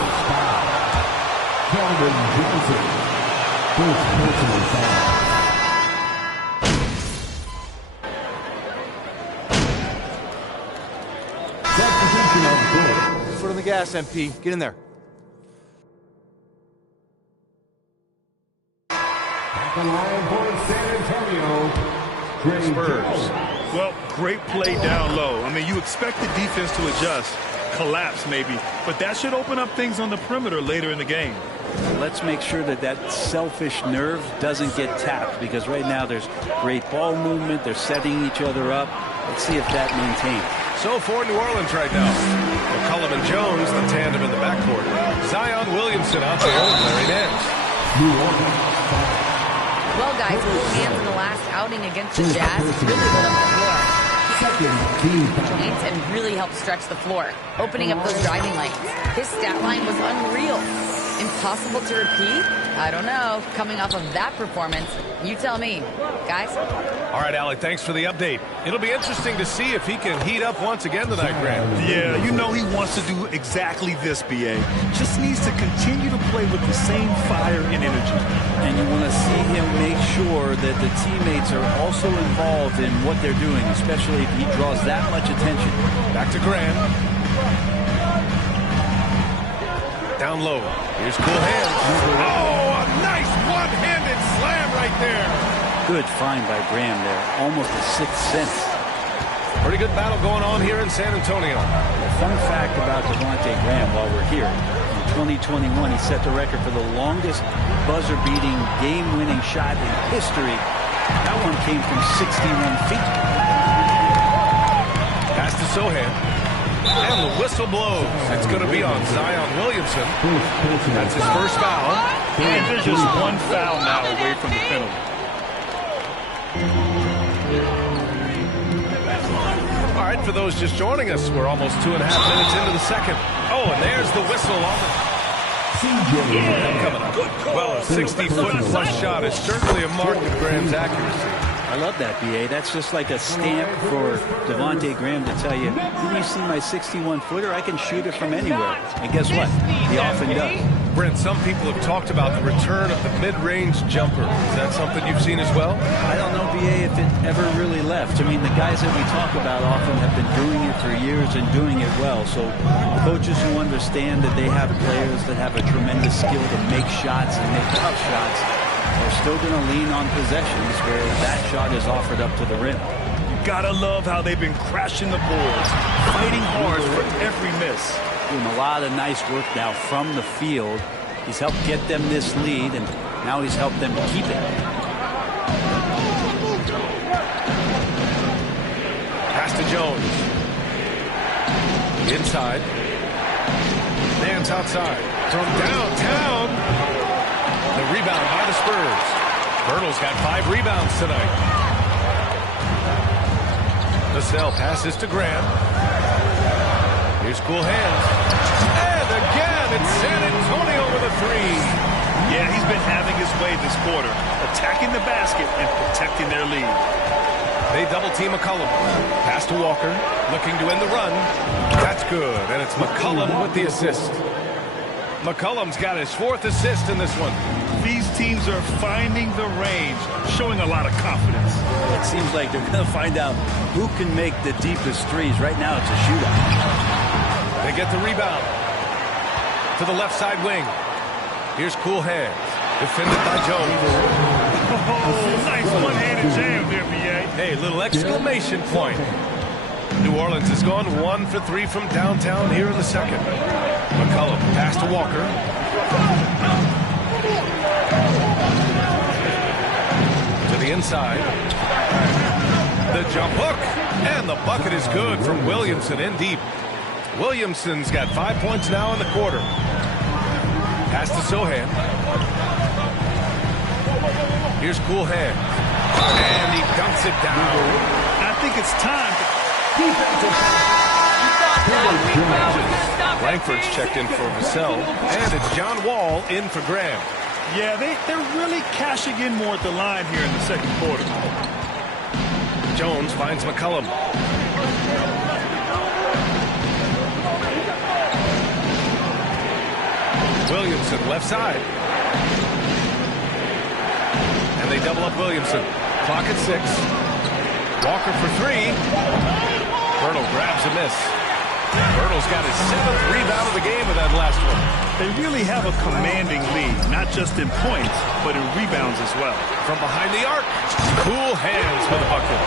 Calvin Johnson. First personal foul. Substitution on the court. Foot on the gas, MP. Get in there. At the line for San Antonio. Spurs. Well, great play down low. I mean, you expect the defense to adjust, collapse maybe, but that should open up things on the perimeter later in the game. Let's make sure that that selfish nerve doesn't get tapped, because right now there's great ball movement. They're setting each other up. Let's see if that maintains. So for New Orleans right now, McCollum and Jones, the tandem in the backcourt. Zion Williamson out there, Larry Nance. New Orleans. Well, guys, Cool Hands in the last outing against the Jazz really put up the floor. Points and really helped stretch the floor, opening up those driving lanes. His stat line was unreal. Impossible to repeat? I don't know. Coming off of that performance, you tell me. Guys? All right, Alec, thanks for the update. It'll be interesting to see if he can heat up once again tonight, Grant. Yeah, you know he wants to do exactly this, B.A. Just needs to continue to play with the same fire and energy. And you want to see him make sure that the teammates are also involved in what they're doing, especially if he draws that much attention. Back to Grant. Down low. Here's Cool Hands. Oh, a nice one-handed slam right there. Good find by Graham there. Almost a sixth sense. Pretty good battle going on here in San Antonio. A fun fact about Devontae Graham while we're here. In 2021, he set the record for the longest buzzer-beating, game-winning shot in history. That one came from 61 feet. Pass to Sohan. And the whistle blows. It's going to be on Zion Williamson. That's his first foul. And there's just one foul now away from the penalty. All right, for those just joining us, we're almost 2.5 minutes into the second. Oh, and there's the whistle on coming up. Well, a 60-foot-plus shot is certainly a mark of Graham's accuracy. I love that, B.A. That's just like a stamp for Devontae Graham to tell you, didn't you see my 61-footer? I can shoot it from anywhere. And guess what? He often does. Brent, some people have talked about the return of the mid-range jumper. Is that something you've seen as well? I don't know, B.A., if it ever really left. I mean, the guys that we talk about often have been doing it for years and doing it well. So coaches who understand that they have players that have a tremendous skill to make shots and make tough shots are still going to lean on possessions where that shot is offered up to the rim. You gotta love how they've been crashing the boards, fighting hard for every miss. Doing a lot of nice work now from the field. He's helped get them this lead, and now he's helped them keep it. Pass to Jones. Inside. Nance outside. From downtown. The rebound by the Spurs. Birtle's got 5 rebounds tonight. Vassell passes to Graham. Here's cool hands. And again, it's San Antonio with a 3. Yeah, he's been having his way this quarter, attacking the basket and protecting their lead. They double-team McCollum. Pass to Walker, looking to end the run. That's good, and it's McCollum with the assist. McCollum's got his 4th assist in this one. These teams are finding the range, showing a lot of confidence. It seems like they're going to find out who can make the deepest threes. Right now, it's a shootout. They get the rebound to the left side wing. Here's cool hands, defended by Jones. Oh, nice one-handed jam there, B.A. Hey, little exclamation point. New Orleans has gone 1 for 3 from downtown here in the second. McCollum pass to Walker. To the inside. The jump hook. And the bucket is good from Williamson in deep. Williamson's got 5 points now in the quarter. Pass to Sohan. Here's cool hands. And he dunks it down. I think it's time to... Langford's checked in for Vassell, and it's John Wall in for Graham. Yeah, they're really cashing in more at the line here in the second quarter. Jones finds McCollum. Williamson left side. And they double up Williamson. Clock at 6. Walker for 3. Birtle grabs a miss. Birtle's got his 7th rebound of the game with that last one. They really have a commanding lead, not just in points, but in rebounds as well. From behind the arc, cool hands for the bucket.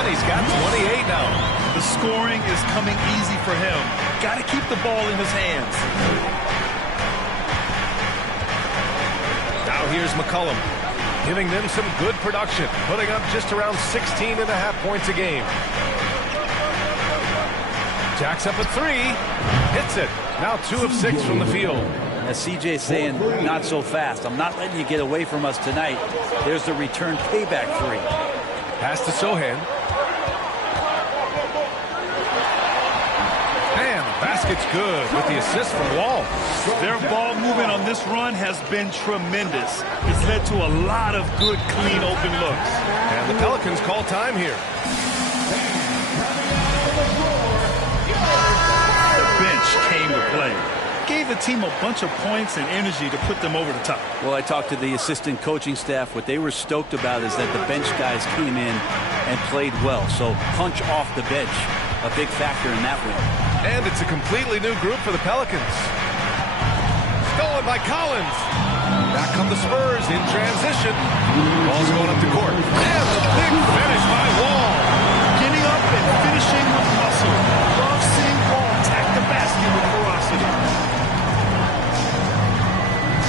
And he's got 28 now. The scoring is coming easy for him. Got to keep the ball in his hands. Now here's McCollum, giving them some good production, putting up just around 16.5 points a game. Jacks up a 3, hits it. Now 2 of 6 from the field. As CJ's saying, not so fast. I'm not letting you get away from us tonight. There's the return payback 3. Pass to Sohan. And the basket's good with the assist from Wall. Their ball movement on this run has been tremendous. It's led to a lot of good, clean, open looks. And the Pelicans call time here. Came to play. Gave the team a bunch of points and energy to put them over the top. Well, I talked to the assistant coaching staff. What they were stoked about is that the bench guys came in and played well. So punch off the bench, a big factor in that win. And it's a completely new group for the Pelicans. Stolen by Collins. Back come the Spurs in transition. Ball's going up the court. And the big finish by Wall. Getting up and finishing with muscle. Love seeing Wall attack the basket with ferocity.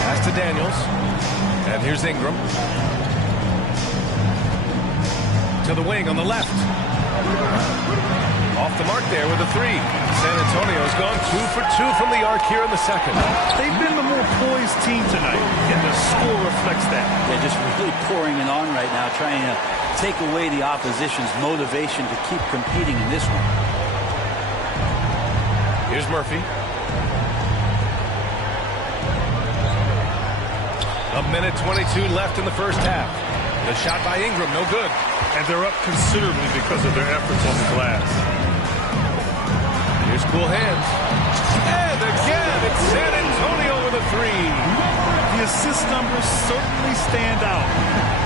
Pass to Daniels. And here's Ingram. To the wing on the left. Off the mark there with a three. San Antonio's gone 2 for 2 from the arc here in the second. They've been the more poised team tonight, and the score reflects that. They're just really pouring it on right now, trying to take away the opposition's motivation to keep competing in this one. Here's Murphy. A minute 22 left in the first half. The shot by Ingram, no good. And they're up considerably because of their efforts on the glass. Here's cool hands. And again, it's San Antonio with a three. The assist numbers certainly stand out.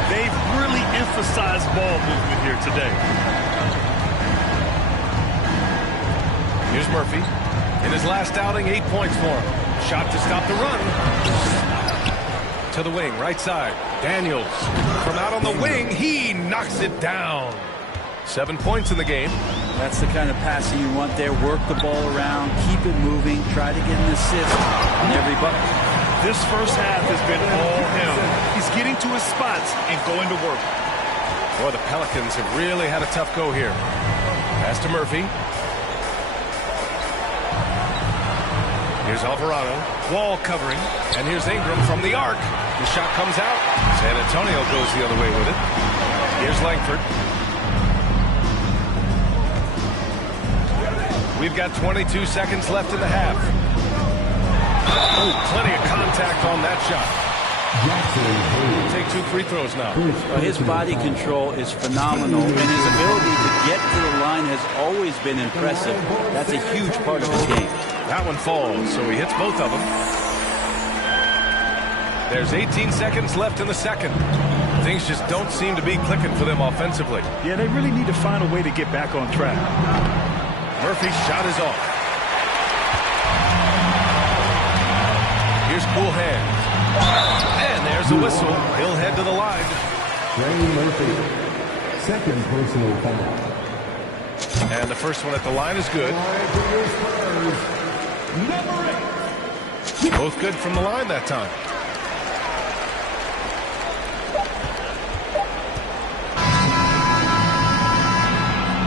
They've really emphasized ball movement here today. Here's Murphy. In his last outing, 8 points for him. Shot to stop the run. To the wing, right side. Daniels. From out on the wing, he knocks it down. 7 points in the game. That's the kind of passing you want there. Work the ball around, keep it moving, try to get an assist on every bucket. This first half has been all him. He's getting to his spots and going to work. Boy, the Pelicans have really had a tough go here. Pass to Murphy. Here's Alvarado. Wall covering. And here's Ingram from the arc. The shot comes out. San Antonio goes the other way with it. Here's Langford. We've got 22 seconds left in the half. Oh, plenty of contact on that shot. Take 2 free throws now. Well, his body control is phenomenal, and his ability to get to the line has always been impressive. That's a huge part of his game. That one falls, so he hits both of them. There's 18 seconds left in the second. Things just don't seem to be clicking for them offensively. Yeah, they really need to find a way to get back on track. Murphy's shot is off. Here's cool hands. And there's a whistle. He'll head to the line. Ray Murphy, second personal foul. And the first one at the line is good. Both good from the line that time.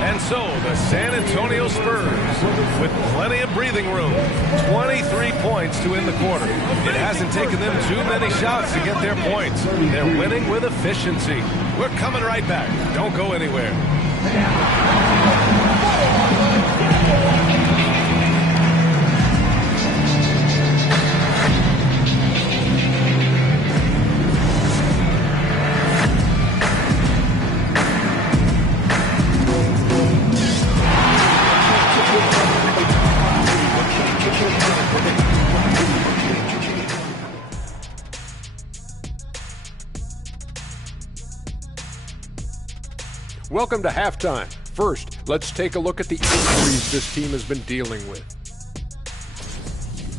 And so the San Antonio Spurs, with plenty of breathing room, 23 points to end the quarter. It hasn't taken them too many shots to get their points. They're winning with efficiency. We're coming right back. Don't go anywhere. Welcome to halftime. First, let's take a look at the injuries this team has been dealing with.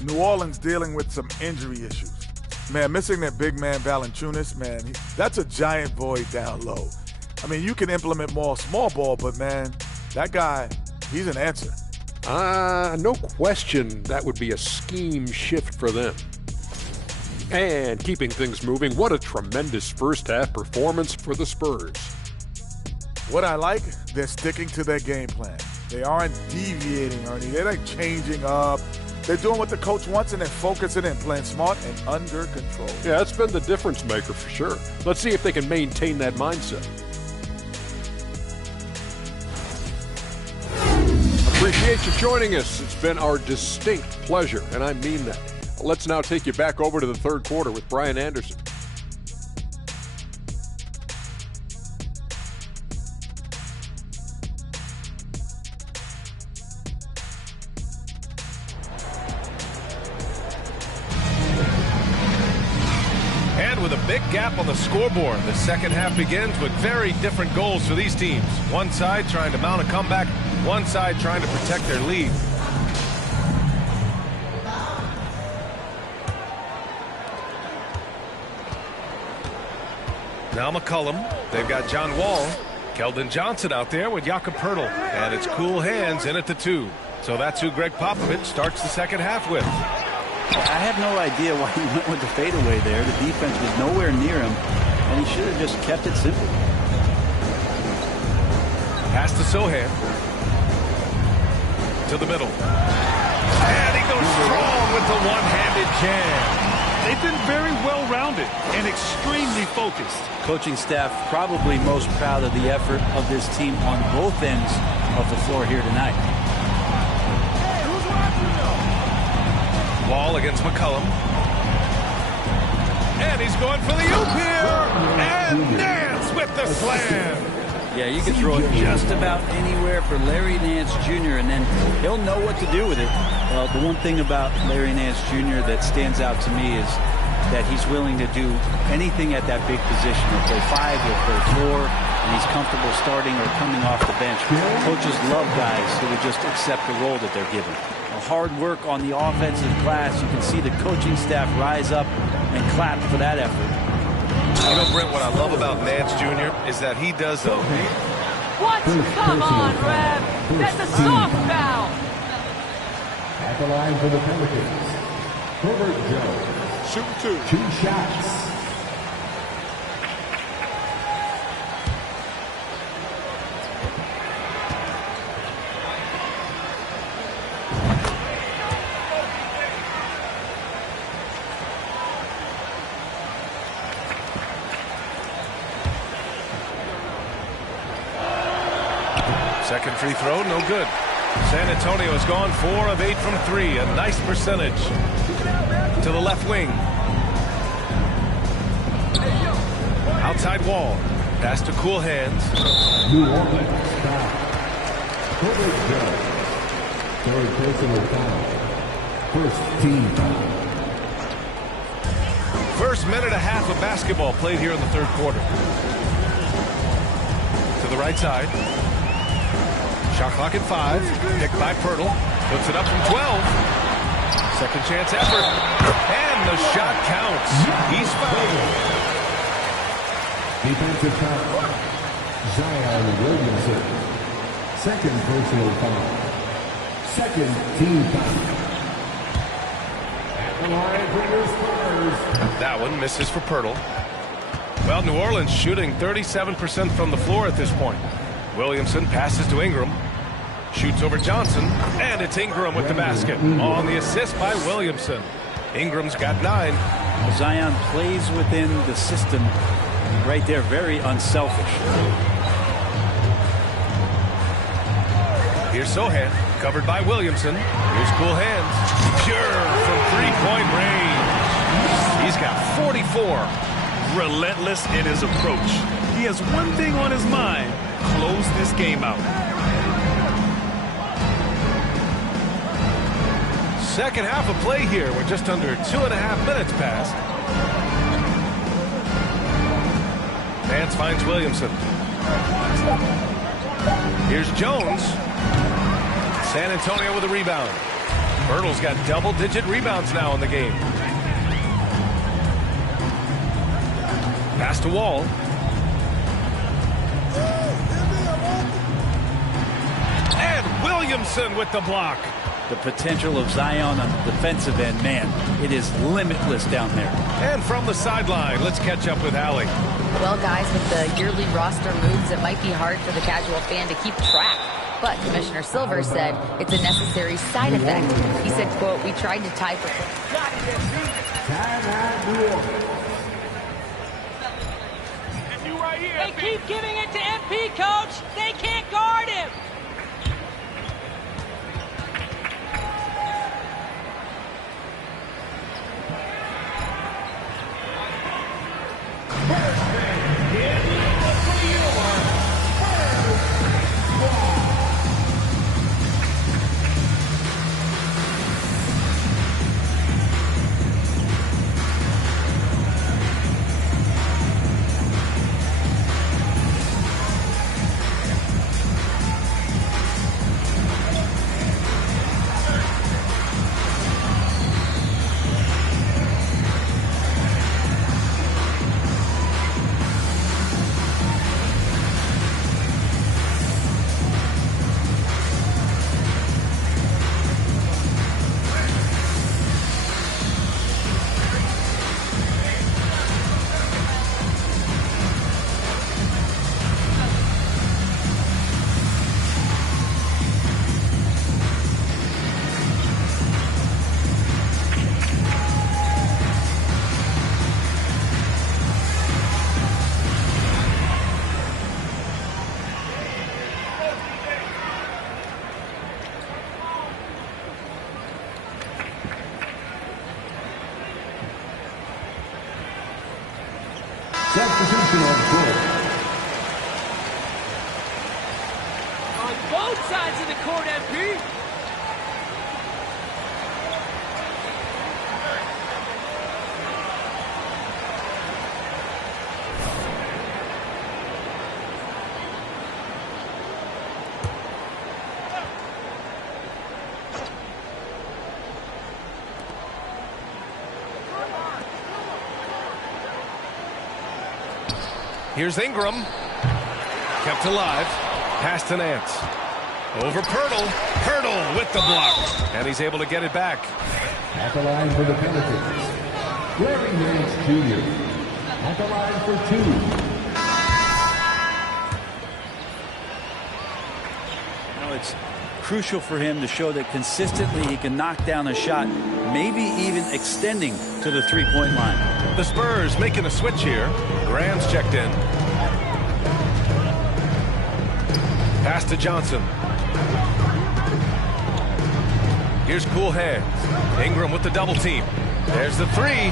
New Orleans dealing with some injury issues. Man, missing their big man Valanciunas, man, that's a giant void down low. I mean, you can implement more small ball, but man, that guy, he's an answer. No question that would be a scheme shift for them. And keeping things moving, what a tremendous first half performance for the Spurs. What I like, they're sticking to their game plan. They aren't deviating, Ernie. They're like changing up. They're doing what the coach wants and they're focusing and playing smart and under control. Yeah, that's been the difference maker for sure. Let's see if they can maintain that mindset. Appreciate you joining us. It's been our distinct pleasure, and I mean that. Let's now take you back over to the third quarter with Brian Anderson. With a big gap on the scoreboard, the second half begins with very different goals for these teams. One side trying to mount a comeback, one side trying to protect their lead. Now McCollum. They've got John Wall. Keldon Johnson out there with Jakob Poeltl. And it's cool hands in at the 2. So that's who Greg Popovich starts the second half with. I had no idea why he went with the fadeaway there. The defense was nowhere near him, and he should have just kept it simple. Pass to Sohan. to the middle. And he goes strong with the one-handed jam. They've been very well-rounded and extremely focused. Coaching staff probably most proud of the effort of this team on both ends of the floor here tonight. Wall against McCollum. And he's going for the oop here. And Nance with the slam. Yeah, you can throw it just about anywhere for Larry Nance Jr., and then he'll know what to do with it. Well, the one thing about Larry Nance Jr. that stands out to me is that he's willing to do anything at that big position. He'll play 5, he'll play 4, and he's comfortable starting or coming off the bench. Coaches love guys who would just accept the role that they're given. Hard work on the offensive glass. You can see the coaching staff rise up and clap for that effort. You know, Brent, what I love about Nance Jr. is that he does the... What? Come on, Rev. That's a soft foul. At the line for the Pelicans, Herbert Jones. Shoot 2 shots. Second free throw, no good. San Antonio has gone 4 of 8 from 3. A nice percentage. To the left wing. Outside Wall. Pass to Cool Hands. New Orleans foul. Herbert Jones. Third personal foul. First team foul. First minute and a half of basketball played here in the third quarter. To the right side. Shot clock at 5. Picked by Pirtle. Puts it up from 12. Second chance effort. And the shot counts. He's fouled. Defensive foul. Zion Williamson. Second personal foul. Second team foul. At the line for the Spurs. That one misses for Pirtle. Well, New Orleans shooting 37% from the floor at this point. Williamson passes to Ingram. Shoots over Johnson. And it's Ingram with the basket. On the assist by Williamson. Ingram's got 9. Zion plays within the system right there. Very unselfish. Here's Sohan. Covered by Williamson. Here's Cool Hands. Pure from three-point range. He's got 44. Relentless in his approach. He has one thing on his mind. Close this game out. Second half of play here. We're just under 2.5 minutes past. Nance finds Williamson. Here's Jones. San Antonio with a rebound. Pirtle's got double-digit rebounds now in the game. Pass to Wall. And Williamson with the block. The potential of Zion on the defensive end, man, it is limitless down there. And from the sideline, let's catch up with Allie. Well, guys, with the yearly roster moves, it might be hard for the casual fan to keep track. But Commissioner Silver said it's a necessary side effect. He said, quote, "We tried to tie for..." They keep giving it to MP, Coach. They can't guard him. personal foul. On both sides of the court, MP. Here's Ingram. Kept alive. Pass to Nance. Over Pirtle. Pirtle with the block. And he's able to get it back. At the line for the Pelicans, Larry Nance Jr. At the line for 2. Now it's crucial for him to show that consistently he can knock down a shot, maybe even extending to the three-point line. The Spurs making a switch here. Graham's checked in. Pass to Johnson. Here's cool hands. Ingram with the double team. There's the three.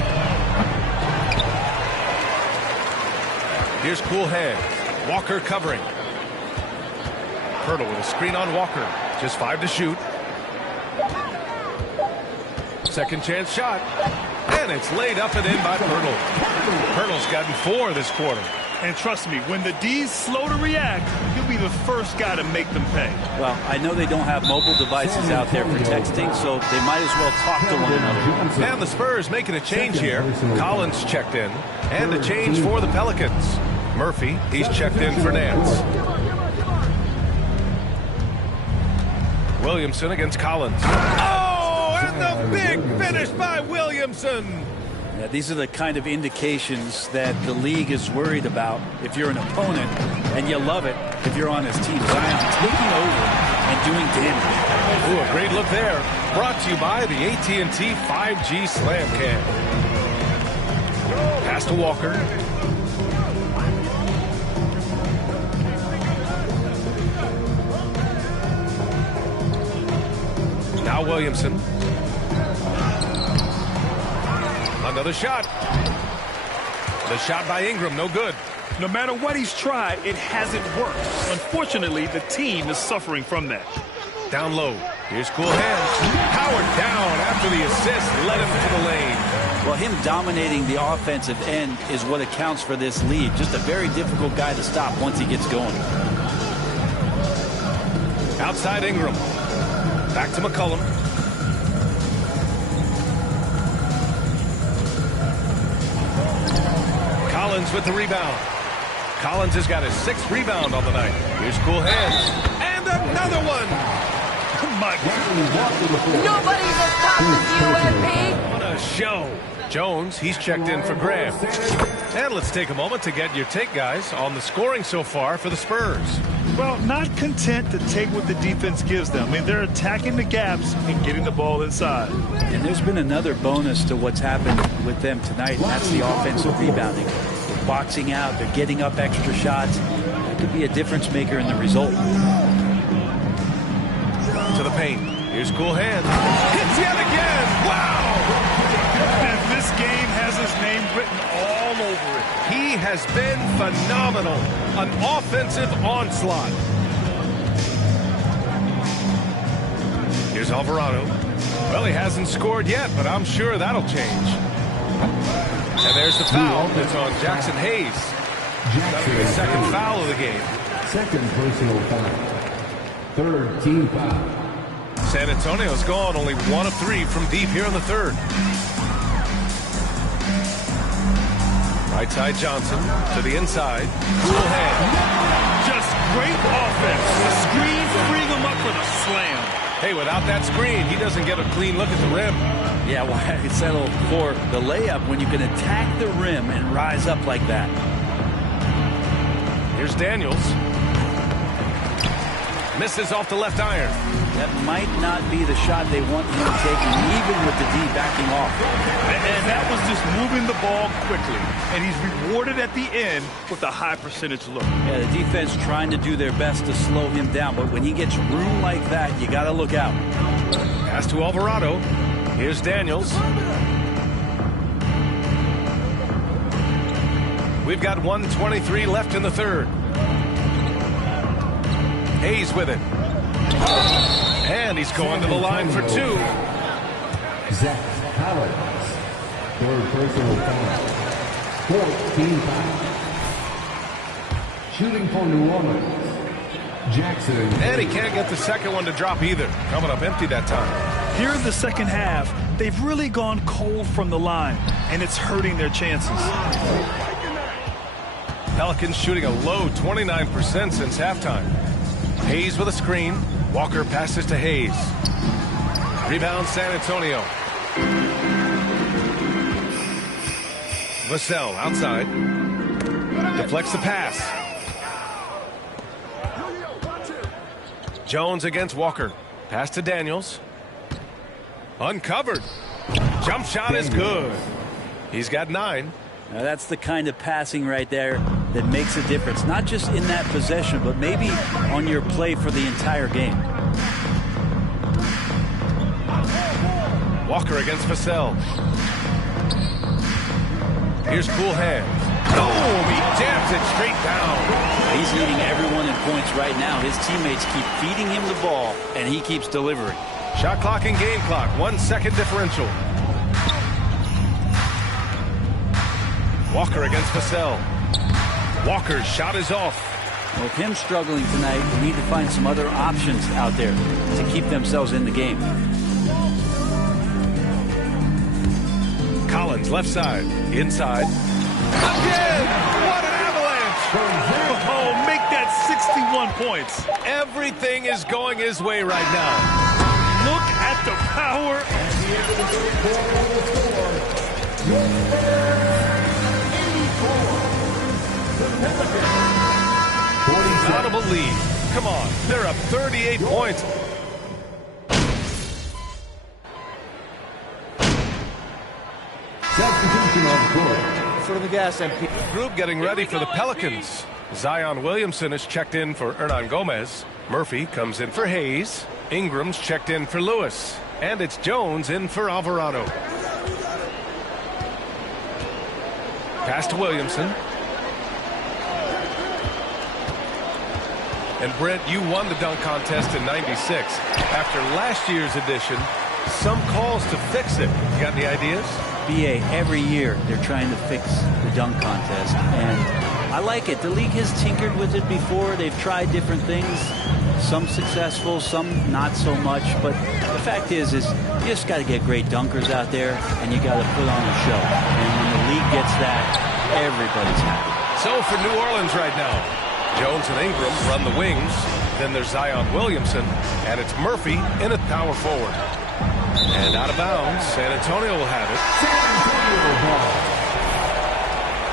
Here's cool hands. Walker covering. Pirtle with a screen on Walker. Just 5 to shoot. Second chance shot. And it's laid up and in by Pirtle. Pirtle's gotten 4 this quarter. And trust me, when the D's slow to react, he'll be the first guy to make them pay. Well, I know they don't have mobile devices out there for texting, so they might as well talk to one another. And the Spurs making a change here. Collins checked in. And a change for the Pelicans. Murphy, he's checked in for Nance. Williamson against Collins. Oh, and the big finish by Williamson. Yeah, these are the kind of indications that the league is worried about if you're an opponent, and you love it if you're on his team. Zion taking over and doing damage. Ooh, a great look there. Brought to you by the AT&T 5G Slam Cam. Pass to Walker. Now Williamson. Another shot. The shot by Ingram, no good. No matter what he's tried, it hasn't worked. Unfortunately, the team is suffering from that. Down low. Here's cool hands. Howard down after the assist led him to the lane. Well, him dominating the offensive end is what accounts for this lead. Just a very difficult guy to stop once he gets going. Outside Ingram. Back to McCollum. Collins with the rebound. Collins has got his 6th rebound on the night. Here's cool hands. And another one. Oh my God. Nobody's as tough as you, MP. What a show. Jones, he's checked in for Graham. And let's take a moment to get your take, guys, on the scoring so far for the Spurs. Well, not content to take what the defense gives them. I mean, they're attacking the gaps and getting the ball inside. And there's been another bonus to what's happened with them tonight, and that's the offensive rebounding. They're boxing out, they're getting up extra shots. That could be a difference maker in the result. To the paint. Here's cool hands. Hits yet again. Wow. And this game has his name written all over it. He has been phenomenal. An offensive onslaught. Here's Alvarado. Well, he hasn't scored yet, but I'm sure that'll change. And there's the foul. It's on Jackson Hayes. That'll be the 2nd foul of the game. 2nd personal foul. 3rd team foul. San Antonio's gone only 1 of 3 from deep here in the 3rd. Right side Johnson to the inside. Cool hand. Just great offense. The screen freeing him up for the slam. Hey, without that screen, he doesn't get a clean look at the rim. Yeah, well, I settle for the layup when you can attack the rim and rise up like that. Here's Daniels. Misses off the left iron. That might not be the shot they want him to take, even with the D backing off. And that was just moving the ball quickly. And he's rewarded at the end with a high percentage look. Yeah, the defense trying to do their best to slow him down. But when he gets room like that, you got to look out. Pass to Alvarado. Here's Daniels. We've got 1:23 left in the third. Hayes with it. And he's going to the line for two. Zach Collins, third personal foul. 14 foul. Shooting for New Orleans, Jackson. And he can't get the second one to drop either. Coming up empty that time. Here in the second half, they've really gone cold from the line, and it's hurting their chances. Pelicans shooting a low 29% since halftime. Hayes with a screen. Walker passes to Hayes. Rebound San Antonio. Vassell outside. Deflects the pass. Jones against Walker. Pass to Daniels. Uncovered. Jump shot is good. He's got 9. Now that's the kind of passing right there that makes a difference. Not just in that possession, but maybe on your play for the entire game. Walker against Vassell. Here's cool hands. Oh, he jams it straight down. He's leading everyone in points right now. His teammates keep feeding him the ball, and he keeps delivering. Shot clock and game clock. 1 second differential. Walker against Vassell. Walker's shot is off. With him struggling tonight, they need to find some other options out there to keep themselves in the game. Collins left side. Inside. Again! What an avalanche! Oh, make that 61 points. Everything is going his way right now. Look at the power. Audible lead. Come on, they're up 38 points. Substitution on court. Foot on the gas, MP. Group getting ready for the Pelicans. Zion Williamson is checked in for Hernan Gomez. Murphy comes in for Hayes. Ingram's checked in for Lewis. And it's Jones in for Alvarado. Pass to Williamson. And Brent, you won the dunk contest in '96. After last year's edition, some calls to fix it. You got any ideas? BA, every year they're trying to fix the dunk contest, and I like it. The league has tinkered with it before. They've tried different things, some successful, some not so much, but the fact is you just got to get great dunkers out there, and you got to put on a show. And when the league gets that, everybody's happy. So for New Orleans right now, Jones and Ingram run the wings. Then there's Zion Williamson, and it's Murphy in at power forward. And out of bounds, San Antonio will have it. San Antonio ball.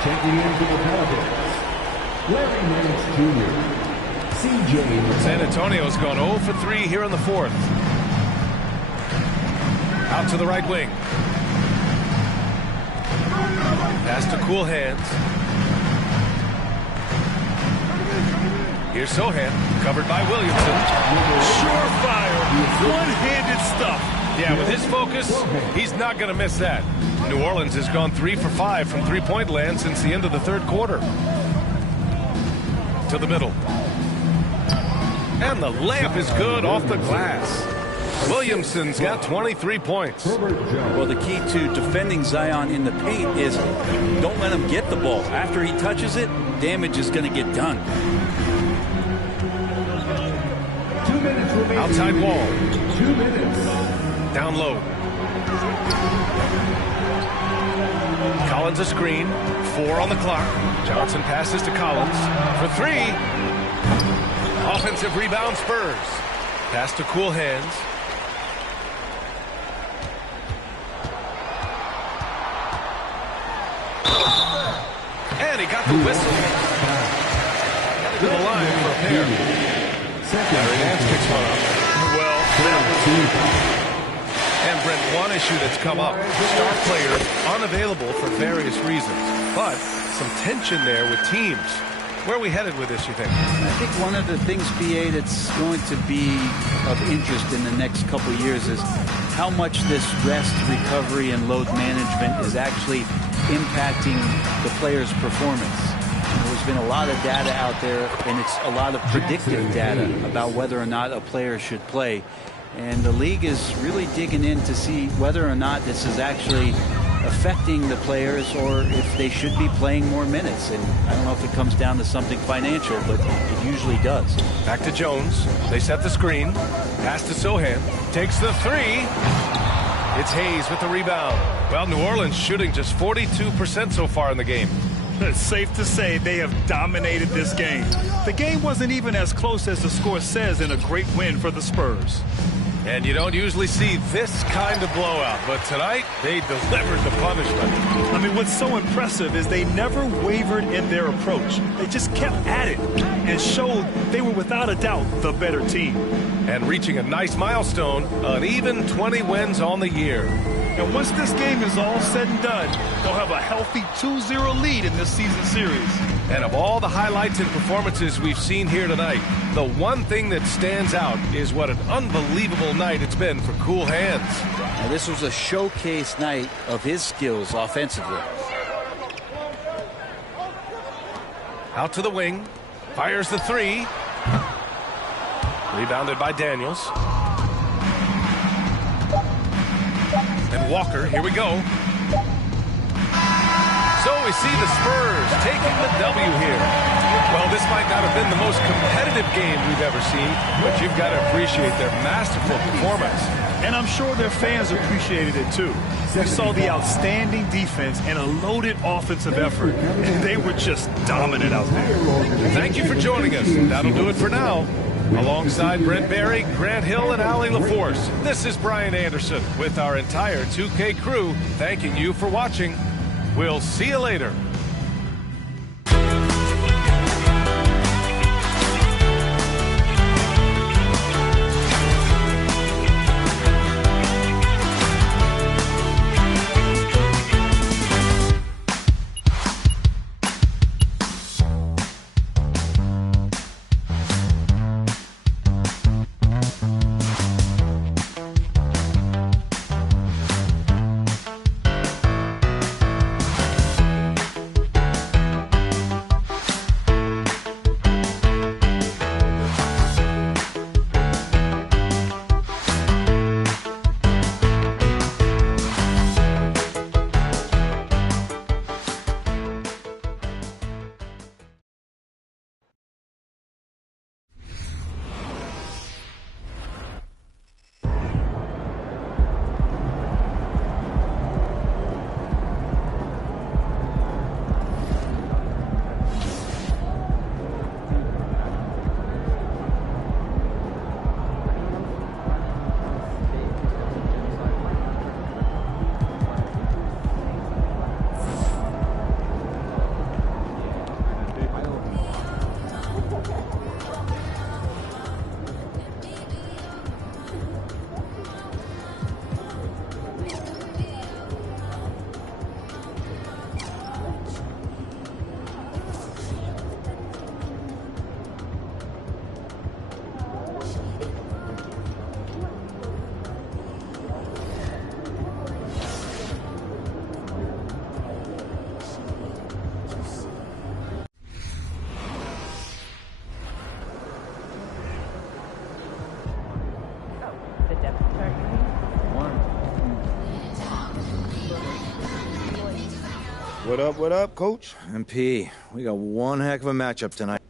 Checking in for the Pelicans, Larry Nance Jr. CJ. San Antonio's gone 0 for 3 here in the fourth. Out to the right wing. Pass to cool hands. Here's Sohan, covered by Williamson. Surefire, one-handed stuff. Yeah, with his focus, he's not going to miss that. New Orleans has gone 3 for 5 from three-point land since the end of the third quarter. To the middle. And the layup is good off the glass. Williamson's got 23 points. Well, the key to defending Zion in the paint is don't let him get the ball. After he touches it, damage is going to get done. 2 minutes remaining. Outside wall. 2 minutes. Down low. Collins a screen. 4 on the clock. Johnson passes to Collins for 3. Offensive rebound Spurs. Pass to cool hands. And he got the whistle. To the line for a pair. Larry Nance picks one up. Well, and Brent, one issue that's come up. Star players unavailable for various reasons. But some tension there with teams. Where are we headed with this, you think? I think one of the things, BA, that's going to be of interest in the next couple of years is how much this rest, recovery, and load management is actually impacting the player's performance. There's been a lot of data out there, and it's a lot of predictive data about whether or not a player should play. And the league is really digging in to see whether or not this is actually affecting the players or if they should be playing more minutes. And I don't know if it comes down to something financial, but it usually does. Back to Jones. They set the screen. Pass to Sohan. Takes the three. It's Hayes with the rebound. Well, New Orleans shooting just 42% so far in the game. It's safe to say they have dominated this game. The game wasn't even as close as the score says in a great win for the Spurs. And you don't usually see this kind of blowout, but tonight they delivered the punishment. I mean, what's so impressive is they never wavered in their approach. They just kept at it and showed they were without a doubt the better team. And reaching a nice milestone, an even 20 wins on the year. And once this game is all said and done, they'll have a healthy 2-0 lead in this season series. And of all the highlights and performances we've seen here tonight, the one thing that stands out is what an unbelievable night it's been for Cool Hands. Now, this was a showcase night of his skills offensively. Out to the wing, fires the three. Rebounded by Daniels. And Walker, here we go. So we see the Spurs taking the W here. Well, this might not have been the most competitive game we've ever seen, but you've got to appreciate their masterful performance. And I'm sure their fans appreciated it too. We saw the outstanding defense and a loaded offensive effort, and they were just dominant out there. Thank you for joining us. That'll do it for now. Alongside Brent Barry, Grant Hill, and Allie LaForce, this is Brian Anderson with our entire 2K crew thanking you for watching. We'll see you later. What up, Coach? MP, we got one heck of a matchup tonight.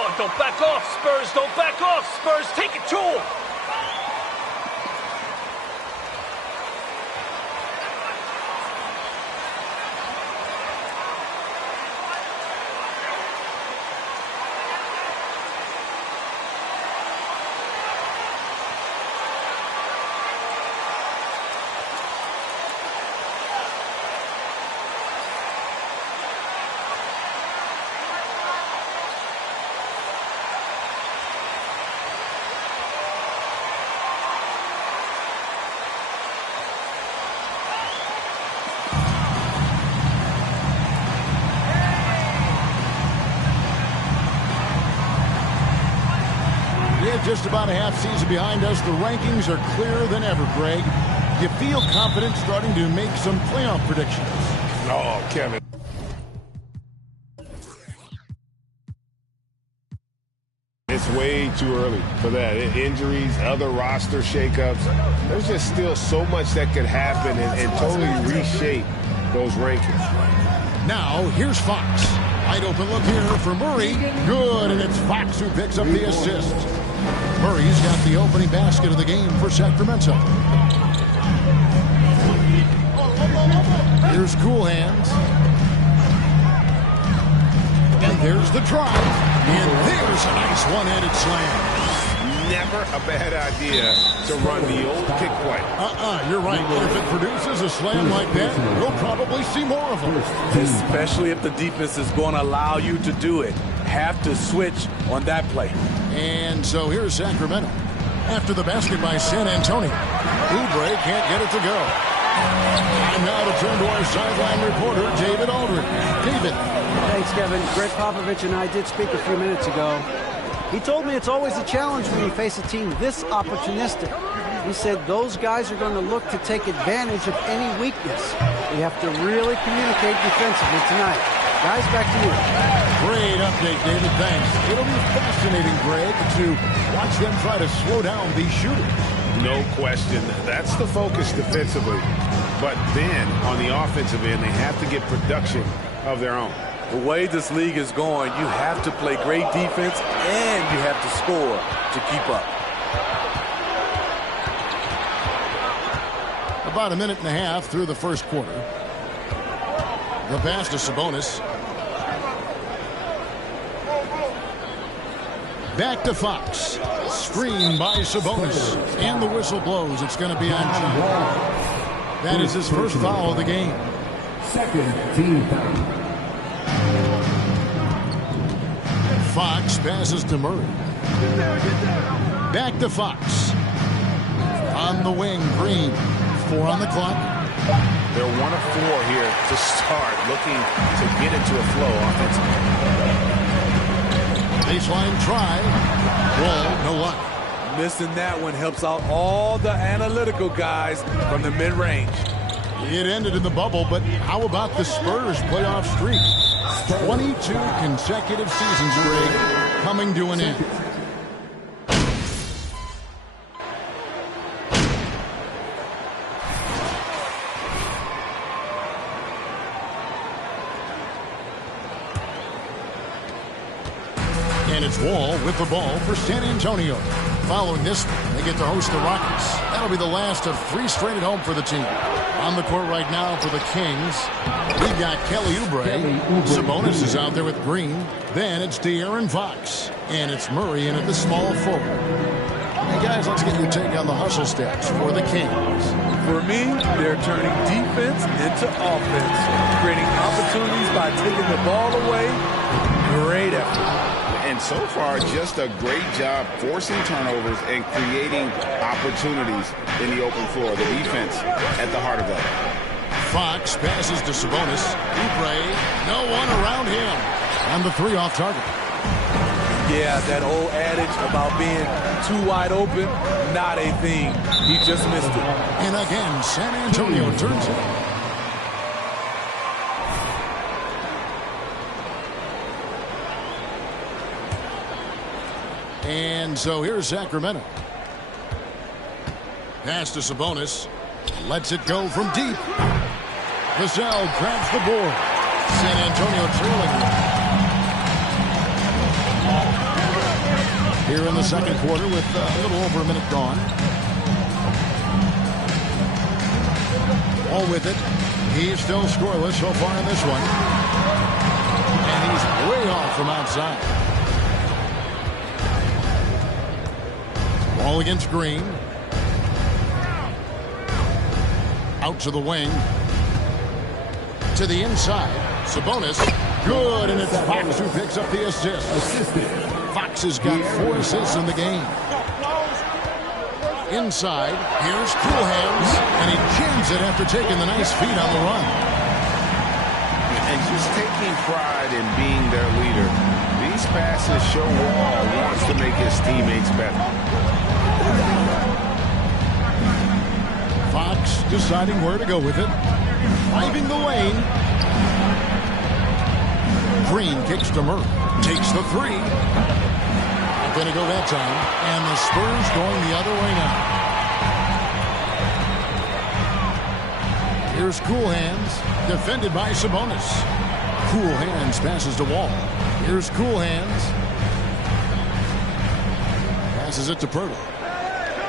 on, don't back off, Spurs, don't back off, Spurs, take it to him. Just about a half season behind us. The rankings are clearer than ever, Greg. You feel confident starting to make some playoff predictions? Oh, Kevin. It's way too early for that. Injuries, other roster shakeups. There's just still so much that could happen and totally reshape those rankings. Now, here's Fox. Wide open look here for Murray. Good, and it's Fox who picks up the assist. Murray's got the opening basket of the game for Sacramento. Here's Cool Hands. And there's the drive. And there's a nice one-handed slam. Never a bad idea to run the old kick play. You're right. If it produces a slam like that, we'll probably see more of them. Especially if the defense is going to allow you to do it. Have to switch on that play. And so here's Sacramento. After the basket by San Antonio. Oubre can't get it to go. And now to turn to our sideline reporter, David Aldridge. David. Thanks, Kevin. Greg Popovich and I did speak a few minutes ago. He told me it's always a challenge when you face a team this opportunistic. He said those guys are going to look to take advantage of any weakness. We have to really communicate defensively tonight. Guys, back to you. Great update, David. Thanks. It'll be fascinating, Greg, to watch them try to slow down these shooters. No question. That's the focus defensively. But then, on the offensive end, they have to get production of their own. The way this league is going, you have to play great defense and you have to score to keep up. About a minute and a half through the first quarter. The pass to Sabonis. Back to Fox. Screen by Sabonis. And the whistle blows. It's going to be on John. That is his first foul of the game. Second team foul. Fox passes to Murray. Back to Fox. On the wing, Green. 4 on the clock. They're 1 of 4 here to start, looking to get into a flow offensively. Baseline try. Wall, no luck. Missing that one helps out all the analytical guys from the mid-range. It ended in the bubble, but how about the Spurs playoff streak? 22 consecutive seasons, Greg, coming to an end. And it's Wall with the ball for San Antonio. Following this, they get to host the Rockets. That'll be the last of 3 straight at home for the team. On the court right now for the Kings, we've got Kelly Oubre. Sabonis is out there with Green. Then it's De'Aaron Fox. And it's Murray in at the small forward. Hey, guys, let's get your take on the hustle steps for the Kings. For me, they're turning defense into offense, creating opportunities by taking the ball away. Great effort. And so far, just a great job forcing turnovers and creating opportunities in the open floor. The defense at the heart of that. Fox passes to Sabonis. Oubre, no one around him. And the 3 off target. Yeah, that old adage about being too wide open, not a thing. He just missed it. And again, San Antonio turns it. And so here's Sacramento. Pass to Sabonis. Lets it go from deep. Vassell grabs the board. San Antonio trailing. here in the second quarter with a little over a minute gone. All with it. He's still scoreless so far in this one. And he's way off from outside. Ball against Green. Out to the wing. To the inside. Sabonis. Good, and it's Fox who picks up the assist. Fox has got 4 assists in the game. Inside, here's Cool Hands, and he jams it after taking the nice feed on the run. And just taking pride in being their leader. These passes show Wall wants to make his teammates better. Fox deciding where to go with it. Driving the lane. Green kicks to Murray. Takes the 3. Not going to go that time. And the Spurs going the other way now. Here's Cool Hands. Defended by Sabonis. Cool Hands passes to Wall. Here's Cool Hands. Passes it to Pirtle.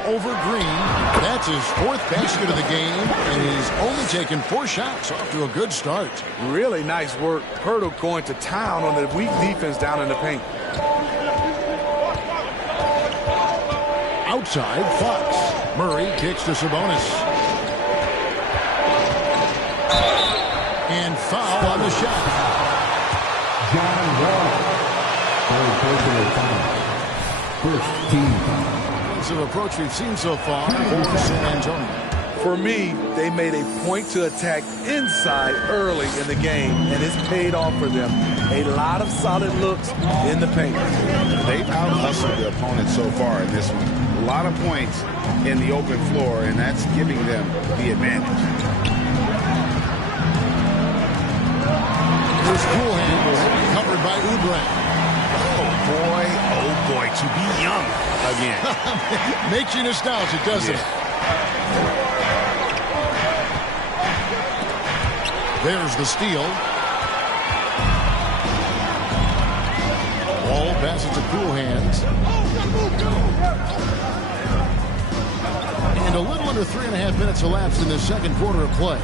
Over Green. That's his 4th basket of the game, and he's only taken 4 shots. Off to a good start. Really nice work. Pirtle going to town on the weak defense down in the paint. Outside, Fox. Murray kicks to Sabonis. And foul on the shot. John Wall. Personal foul. First team foul. Of approach we've seen so far for San Antonio. For me, they made a point to attack inside early in the game, and it's paid off for them. A lot of solid looks in the paint. They've out-hustled the opponent so far in this one. A lot of points in the open floor, and that's giving them the advantage. Here's Cool Hands, covered by Oubre. Oh boy, to be young again. Makes you nostalgic, doesn't it? There's the steal. Ball passes to Cool Hands. And a little under 3.5 minutes elapsed in the second quarter of play.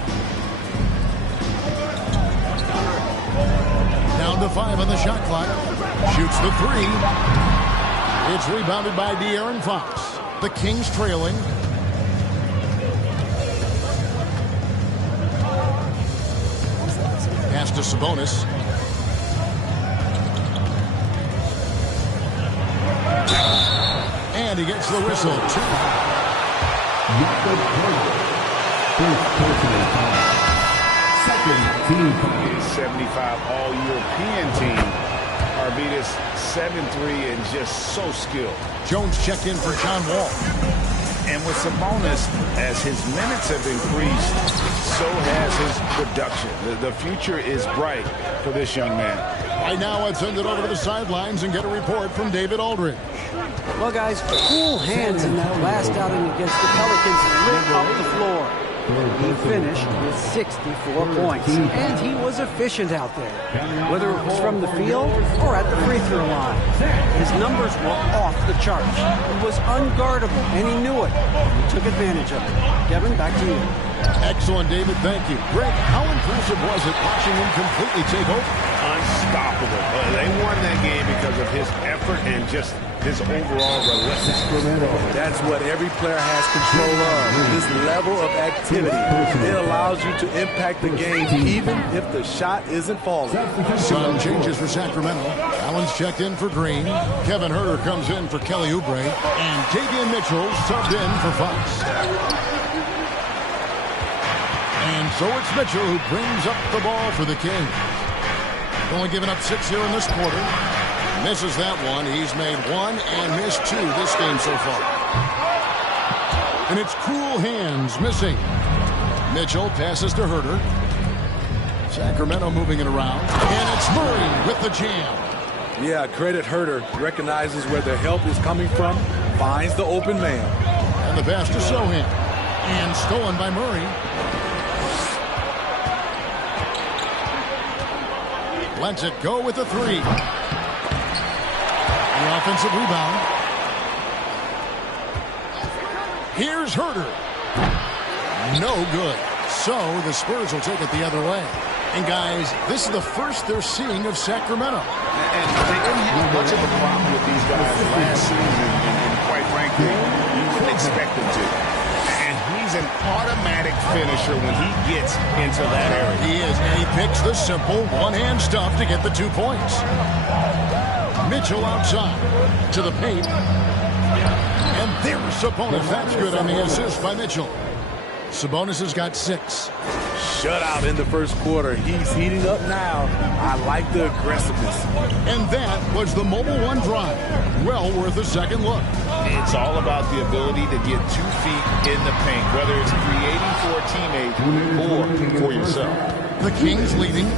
Down to 5 on the shot clock. Shoots the 3. It's rebounded by De'Aaron Fox. The Kings trailing. Pass to Sabonis. And he gets the whistle. 2. First personal foul. Second team foul. 75 All-European team. Arvidas 7-3 and just so skilled. Jones checked in for John Wall. And with Sabonis, as his minutes have increased, so has his production. The future is bright for this young man. Right now, I'd send it over to the sidelines and get a report from David Aldridge. Well, guys, Cool Hands in that last outing against the Pelicans lit up the floor. He finished with 64 points, and he was efficient out there, whether it was from the field or at the free throw line. His numbers were off the charts. He was unguardable, and he knew it. He took advantage of it. Kevin, back to you. Excellent, David. Thank you. Greg, how impressive was it watching him completely take over? Unstoppable. They won that game because of his effort and just his overall relentlessness. That's what every player has control of, this level of activity. It allows you to impact the game even if the shot isn't falling. Some changes for Sacramento. Allen's checked in for Green. Kevin Huerter comes in for Kelly Oubre. And Davion Mitchell subbed in for Fox. And so it's Mitchell who brings up the ball for the Kings. Only giving up 6 here in this quarter. Misses that one. He's made 1 and missed 2 this game so far. And it's Cool Hands missing. Mitchell passes to Huerter. Sacramento moving it around. And it's Murray with the jam. Yeah, credit Huerter. Recognizes where the help is coming from. Finds the open man. And the pass to Sohan. And stolen by Murray. Lets it go with the 3. The offensive rebound. Here's Herter. No good. So the Spurs will take it the other way. And guys, this is the first they're seeing of Sacramento. And they didn't have much of a problem with these guys last season, and quite frankly, you wouldn't expect them to. And he's an automatic finisher when he gets into that area. He is, and he picks the simple one-hand stuff to get the 2 points. Mitchell outside to the paint. And there's Sabonis. That's good on the assist by Mitchell. Sabonis has got 6. Shutout in the first quarter. He's heating up now. I like the aggressiveness. And that was the Mobile One drive. Well worth a second look. It's all about the ability to get 2 feet in the paint, whether it's creating for a teammate or for yourself. The Kings leading.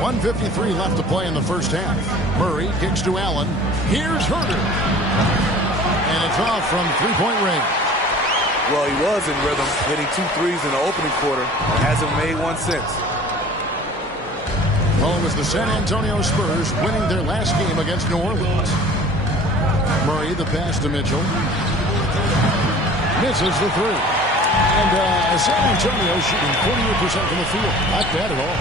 1:53 left to play in the first half. Murray kicks to Allen. Here's Herter. And it's off from three-point range. Well, he was in rhythm, hitting 2 threes in the opening quarter, and hasn't made one since. Well, it was the San Antonio Spurs winning their last game against New Orleans. Murray, the pass to Mitchell. Misses the 3. And San Antonio shooting 48% from the field. Not bad at all.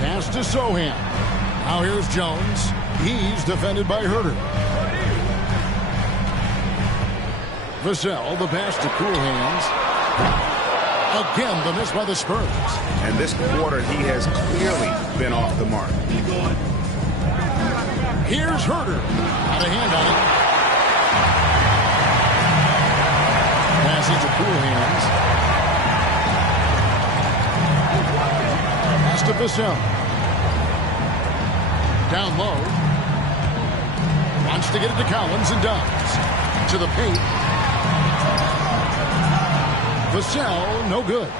Pass to Sohan. Now here's Jones. He's defended by Herter. Vassell, the pass to Cool Hands. Again, the miss by the Spurs. And this quarter, he has clearly been off the mark. Here's Herter. Got a hand on it. Passes to Cool Hands. Pass to Vassell. Down low. Wants to get it to Collins and does. To the paint. Vassell, no good.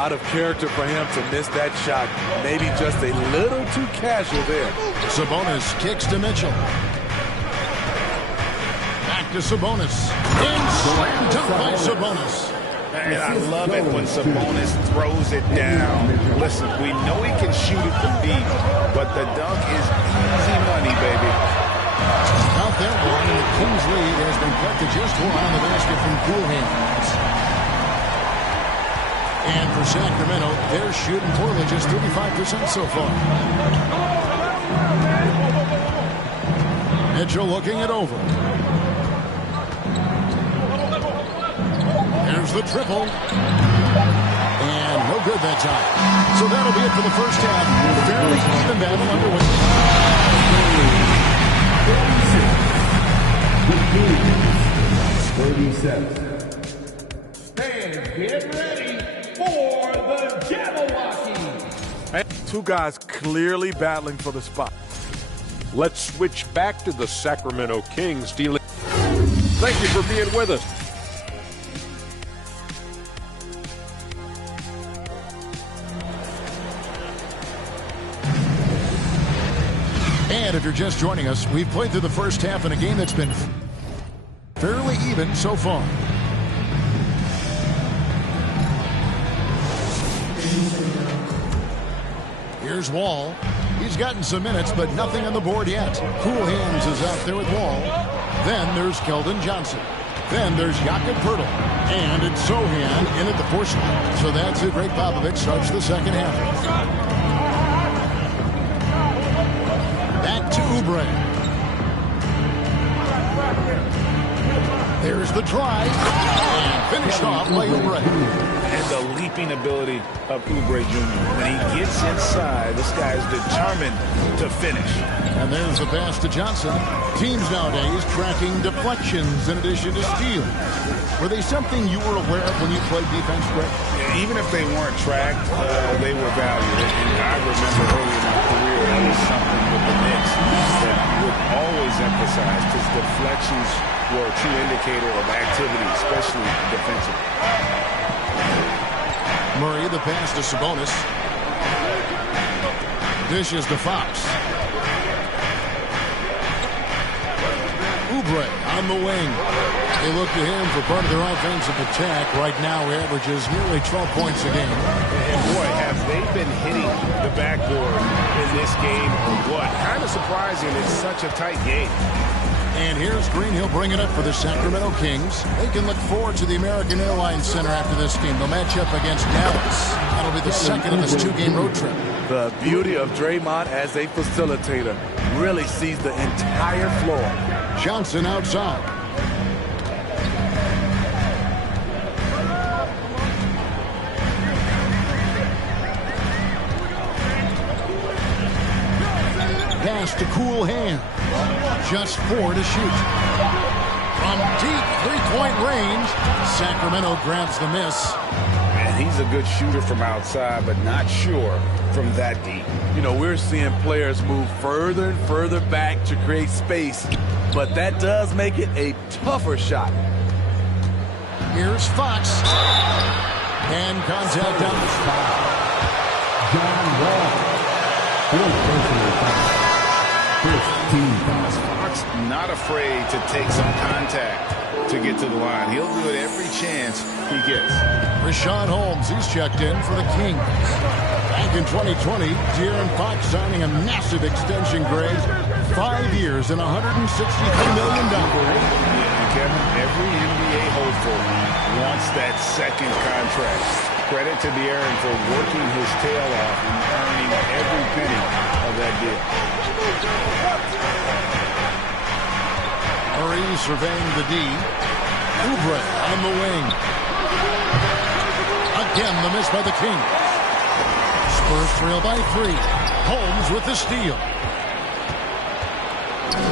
Out of character for him to miss that shot. Maybe just a little too casual there. Sabonis kicks to Mitchell. Back to Sabonis. And slam dunk by Sabonis. And I love it when Sabonis throws it down. Listen, we know he can shoot it from deep, but the dunk is easy money, baby. Out that one, and the Kings lead has been cut to just 1 on the basket from Cool Hands. And for Sacramento, they're shooting poorly, just 35% so far. Mitchell looking it over. There's the triple. And no good that time. So that'll be it for the first half. Fairly even battle underway. And get ready for the Jabberwocky. 2 guys clearly battling for the spot. Let's switch back to the Sacramento Kings. Thank you for being with us. And if you're just joining us, we've played through the first half in a game that's been fairly even so far. Here's Wall. He's gotten some minutes, but nothing on the board yet. Cool Hands is out there with Wall. Then there's Keldon Johnson. Then there's Jakob Poeltl. And it's Sohan in at the 4 slot. So that's it. Greg Popovich starts the second half. Back to Oubre. There's the try. And finished off by Oubre. And the leaping ability of Oubre Jr. When he gets inside, this guy is determined to finish. And there's the pass to Johnson. Teams nowadays tracking deflections in addition to steals. Were they something you were aware of when you played defense, Greg? Yeah, even if they weren't tracked, they were valued. And I remember early in my career, that was something with the Knicks that would always emphasize, because deflections were a true indicator of activity, especially defensively. Murray, the pass to Sabonis. Dishes to Fox. Oubre on the wing. They look to him for part of their offensive attack. Right now, he averages nearly 12 points a game. And boy, have they been hitting the backboard in this game or what? Kind of surprising. It's such a tight game. And here's Green. He'll bring it up for the Sacramento Kings. They can look forward to the American Airlines Center after this game. They'll match up against Dallas. That'll be the second of this 2-game road trip. The beauty of Draymond as a facilitator really sees the entire floor. Johnson outside. Pass to Cool Hand. Just 4 to shoot. From deep three-point range, Sacramento grabs the miss. And he's a good shooter from outside, but not sure from that deep. You know, we're seeing players move further and further back to create space, but that does make it a tougher shot. Here's Fox. And contact on the spot. John Wall. Fourth personal foul. 15 fouls. Fox not afraid to take some contact to get to the line. He'll do it every chance he gets. Rashawn Holmes, he's checked in for the Kings. Back in 2020, De'Aaron Fox signing a massive extension grade. 5 years and $163 million. Yeah, Kevin, every NBA hopeful wants that second contract. Credit to De'Aaron for working his tail off and earning every penny of that deal. Murray surveying the D. Oubre on the wing. Again, the miss by the Kings. Spurs trail by 3. Holmes with the steal.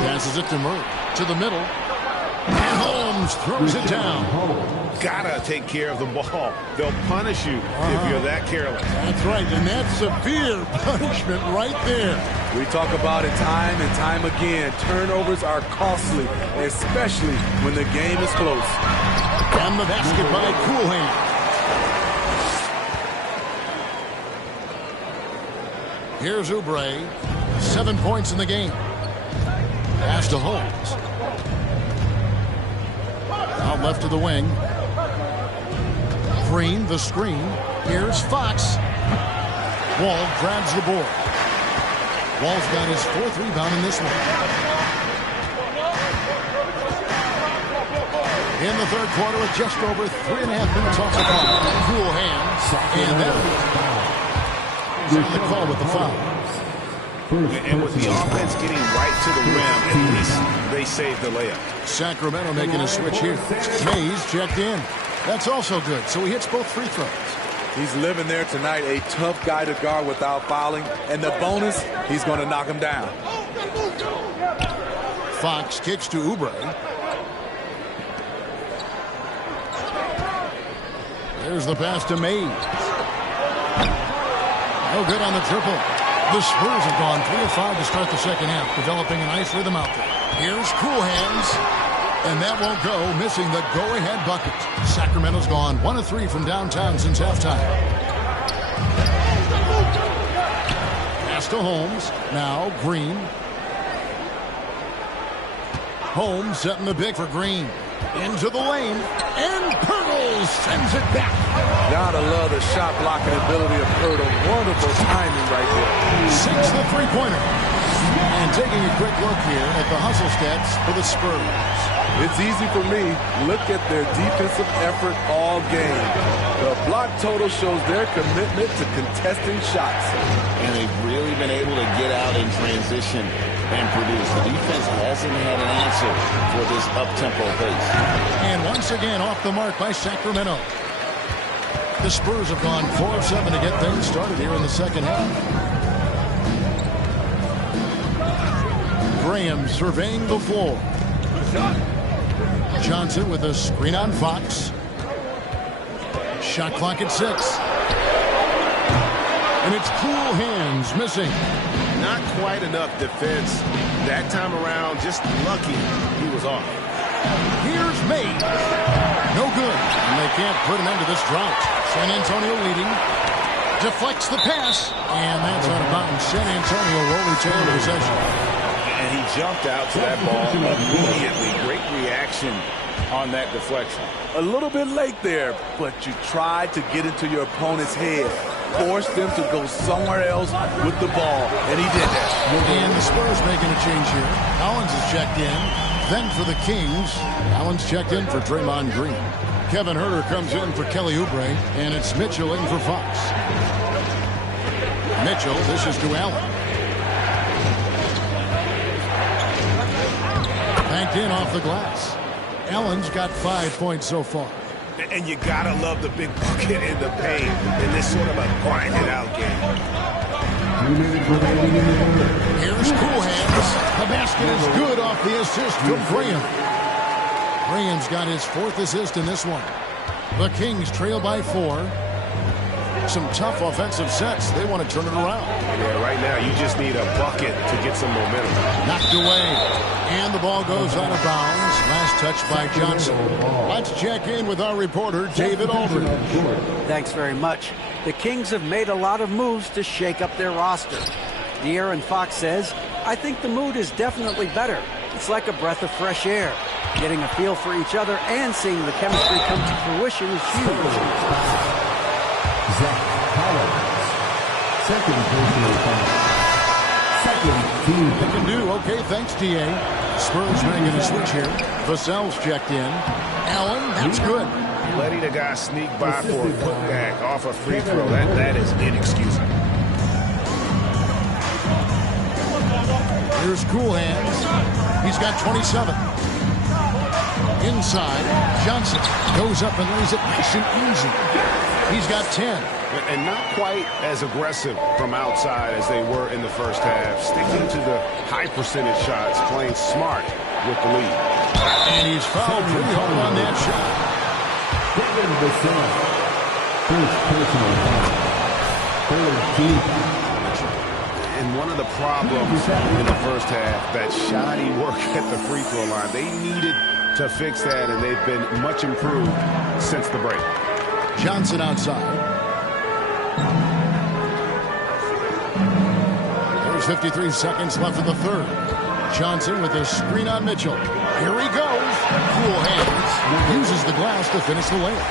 Passes it to Murray. To the middle. And Holmes throws it down. Gotta take care of the ball. They'll punish you if you're that careless. That's right, and that's severe punishment right there. We talk about it time and time again. Turnovers are costly, especially when the game is close. And the basket by Cool Hand. Here's Oubre. 7 points in the game. Pass to Holmes. Out left to the wing. Green, the screen. Here's Fox. Wall grabs the board. Wall's got his 4th rebound in this one. In the third quarter with just over 3.5 minutes off the clock. Cool Hands. And there's the call with the foul. And with the offense getting right to the rim, at least they saved the layup. Sacramento making a switch here. Mays checked in. That's also good. So he hits both free throws. He's living there tonight, a tough guy to guard without fouling. And the bonus, he's going to knock him down. Fox kicks to Oubre. There's the pass to Mays. No good on the triple. The Spurs have gone 3 of 5 to start the second half, developing a nice rhythm out there. Here's Cool Hands. And that won't go, missing the go-ahead bucket. Sacramento's gone 1 of 3 from downtown since halftime. Pass to Holmes. Now Green. Holmes setting the pick for Green. Into the lane. And Pirtle sends it back. Gotta love the shot blocking ability of Pirtle. Wonderful timing right there. 6 the three-pointer. And taking a quick look here at the hustle stats for the Spurs. It's easy for me. Look at their defensive effort all game. The block total shows their commitment to contesting shots. And they've really been able to get out in transition and produce. The defense hasn't had an answer for this up-tempo pace. And once again, off the mark by Sacramento. The Spurs have gone 4 of 7 to get things started here in the second half. Graham surveying the floor. Johnson with a screen on Fox. Shot clock at 6. And it's Cool Hands missing. Not quite enough defense. That time around, just lucky he was off. Here's Mays. No good. And they can't put an end to this drought. San Antonio leading. Deflects the pass. And that's out of bounds. San Antonio will retain possession. And And he jumped out to that ball immediately. Great reaction on that deflection. A little bit late there, but you tried to get into your opponent's head. Forced them to go somewhere else with the ball, and he did that. And the Spurs making a change here. Collins is checked in. Then for the Kings, Allen's checked in for Draymond Green. Kevin Huerter comes in for Kelly Oubre, and it's Mitchell in for Fox. Mitchell dishes to Allen. Banked in off the glass. Allen's got 5 points so far. And you gotta love the big bucket in the paint in this sort of a grinded out game. Here's Cool Hands. The basket is good off the assist from Graham. Graham's got his 4th assist in this one. The Kings trail by 4. Some tough offensive sets. They want to turn it around. Yeah, right now you just need a bucket to get some momentum. Knocked away. And the ball goes out of bounds. Last touch by Johnson. Let's check in with our reporter, David Aldridge. Thanks very much. The Kings have made a lot of moves to shake up their roster. De'Aaron Fox says, I think the mood is definitely better. It's like a breath of fresh air. Getting a feel for each other and seeing the chemistry come to fruition is huge. Zach Collins, second personal foul. Second team. They can do. Okay, thanks, D.A. Spurs making a switch here. Vassell's checked in. Allen, that's good. Letting a guy sneak by for a putback off a free throw, that is inexcusable. Here's Cool Hands. He's got 27. Inside, Johnson goes up and lays it nice and easy. He's got 10. And not quite as aggressive from outside as they were in the first half. Sticking to the high percentage shots, playing smart with the lead. And he's fouled pretty hard on that shot. Kevin Vassell, first personal foul. Third team. And one of the problems in the first half, that shoddy work at the free throw line. They needed to fix that, and they've been much improved since the break. Johnson outside. There's 53 seconds left in the third. Johnson with a screen on Mitchell. Here he goes. Cool Hands uses the glass to finish the layup.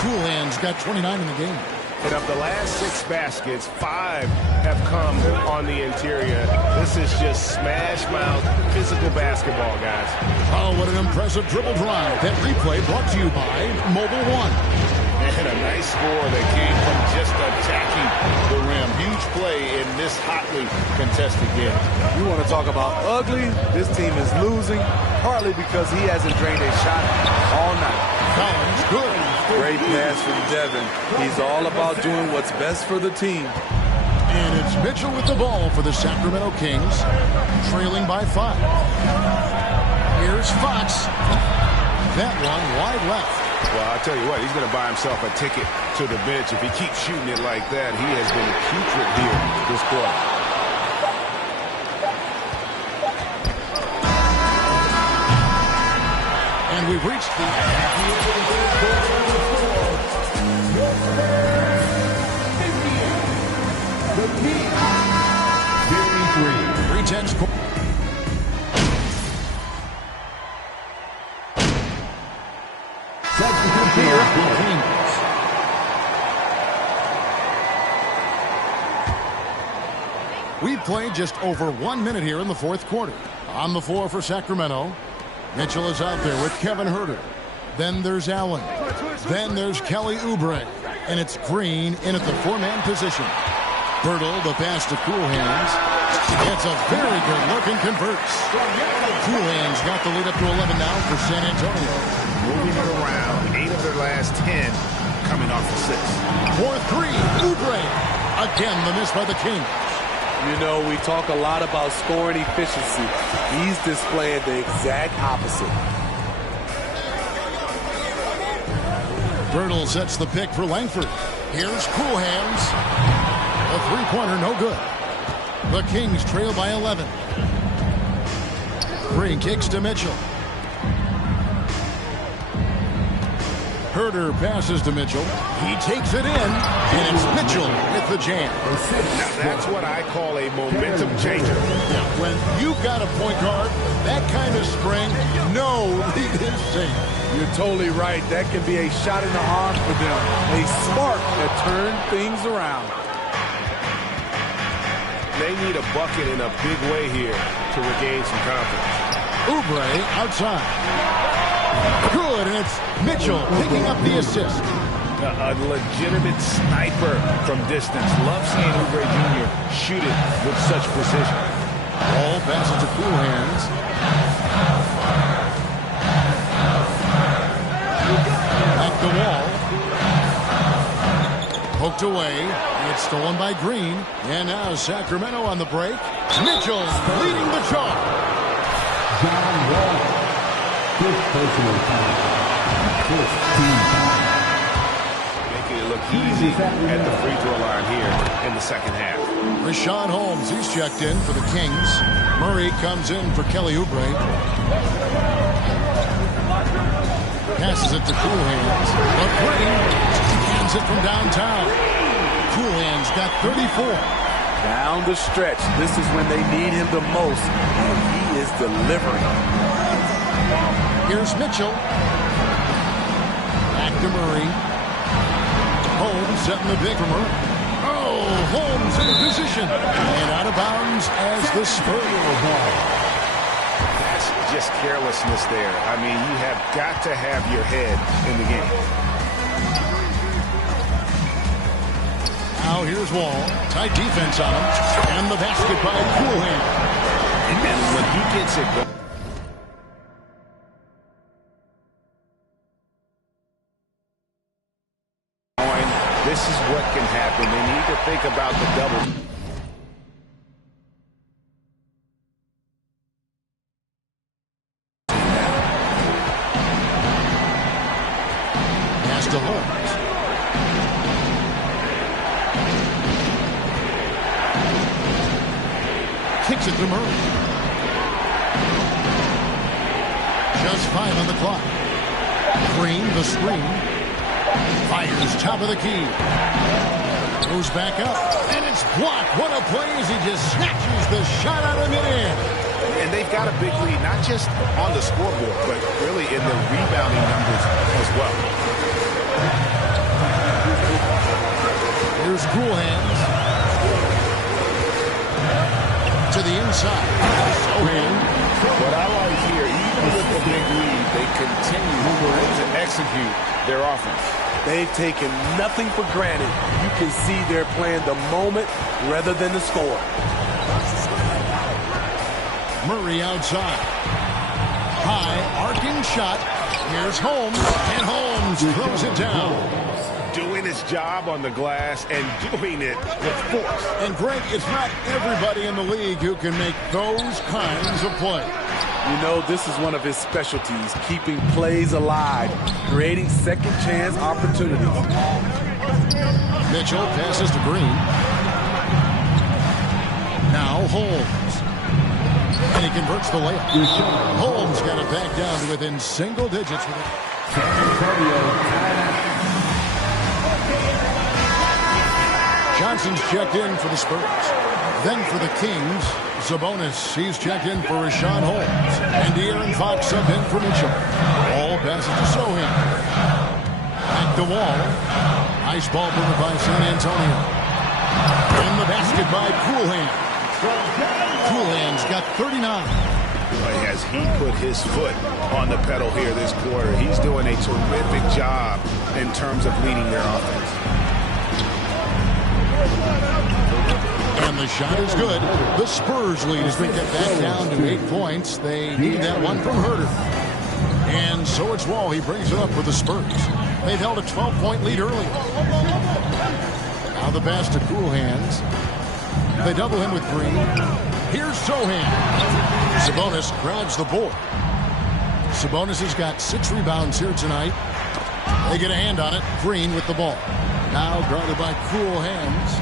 Cool Hands got 29 in the game. And of the last 6 baskets, 5 have come on the interior. This is just smash mouth physical basketball, guys. Oh, what an impressive dribble drive. That replay brought to you by Mobile One. And a nice score that came from just attacking the rim. Huge play in this hotly contested game. You want to talk about ugly? This team is losing, partly because he hasn't drained a shot all night. Collins, good. Great pass from Devin. He's all about doing what's best for the team. And it's Mitchell with the ball for the Sacramento Kings, trailing by 5. Here's Fox. That one wide left. Well, I'll tell you what, he's going to buy himself a ticket to the bench. If he keeps shooting it like that, he has been putrid here this quarter. And we've reached the Kings. 3-10 score. We've played just over 1 minute here in the fourth quarter. On the floor for Sacramento, Mitchell is out there with Kevin Huerter. Then there's Allen. Then there's Kelly Oubre. And it's Green in at the 4-man position. Bertle, the pass to Cool Hands. Gets a very good look and converts. Cool Hands got the lead up to 11 now for San Antonio. Moving it around, 8 of their last 10 coming off the 6. 4-3, Oubre. Again, the miss by the Kings. You know, we talk a lot about scoring efficiency. He's displaying the exact opposite. Bertle sets the pick for Langford. Here's Cool Hands. A three-pointer, no good. The Kings trail by 11. Green kicks to Mitchell. Herter passes to Mitchell. He takes it in, and it's Mitchell with the jam. Now that's what I call a momentum changer. Yeah, when you've got a point guard, that kind of spring, no lead is safe. You're totally right. That can be a shot in the arm for them. A spark that turns things around. They need a bucket in a big way here to regain some confidence. Oubre outside. Good, and it's Mitchell picking up the assist. A legitimate sniper from distance. Love seeing Oubre Jr. shoot it with such precision. Ball passes to Cool Hands. At the wall. Poked away. It's stolen by Green. And now Sacramento on the break. Mitchell leading the charge. John Wall. Fifth personal foul. 15 foul. Making it look easy at the free throw line here in the second half. Rashawn Holmes, he's checked in for the Kings. Murray comes in for Kelly Oubre. Passes it to Cool Hands. But Green hands it from downtown. Cool Hands got 34. Down the stretch. This is when they need him the most, and he is delivering. Here's Mitchell. Back to Murray. Holmes setting the big for Murray. Oh, Holmes in position. And out of bounds as the Spurs ball. That's just carelessness there. I mean, you have got to have your head in the game. Now here's Wall. Tight defense on him. And the basket by Cool Hand. And when he gets it going. This is what can happen. They need to think about the double. Pass to Holmes. Kicks it to Murray. Just 5 on the clock. Green, the screen. Fires top of the key. Goes back up. And it's blocked. What a play as he just snatches the shot out of midair. And they've got a big lead, not just on the scoreboard, but really in the rebounding numbers as well. Here's Cool Hands. To the inside. Sohan. What I like here, even with the big lead, they continue to execute their offense. They've taken nothing for granted. You can see they're playing the moment rather than the score. Murray outside. High, arcing shot. Here's Holmes. And Holmes throws it down. Doing his job on the glass and doing it with force. And Greg, it's not everybody in the league who can make those kinds of plays. You know, this is one of his specialties, keeping plays alive, creating second chance opportunities. Mitchell passes to Green. Now Holmes. And he converts the layup. Holmes got it back down to within single digits with it. Johnson's checked in for the Spurs. Then for the Kings, Sabonis. He's checked in for Rashawn Holmes. And De'Aaron Fox sub in for Mitchell. Ball passes to Sohan. Back the wall. Nice ball movement by San Antonio. And the basket by Cool Hands. Cool Hands got 39. As he put his foot on the pedal here this quarter, he's doing a terrific job in terms of leading their offense. And the shot is good. The Spurs lead has been kept back down to 8 points. They need that one from Herter. And so it's Wall. He brings it up for the Spurs. They've held a 12-point lead earlier. Now the pass to Cool Hands. They double him with Green. Here's Sohan. Sabonis grabs the board. Sabonis has got 6 rebounds here tonight. They get a hand on it. Green with the ball. Now guarded by Cool Hands.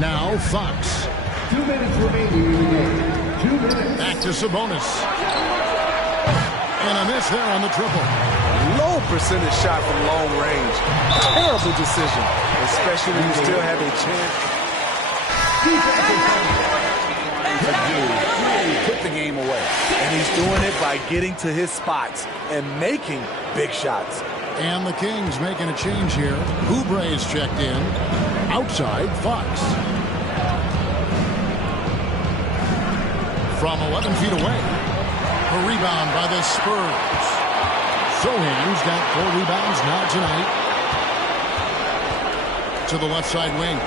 Now Fox. 2 minutes remaining in the game. 2 minutes. Back to Sabonis. And a miss there on the triple. Low percentage shot from long range. Terrible decision, especially when you still have a chance to really put the game away. And he's doing it by getting to his spots and making big shots. And the Kings making a change here. Oubre is checked in. Outside, Fox. From 11 feet away. A rebound by the Spurs. Sohan's got 4 rebounds now tonight. To the left side wing.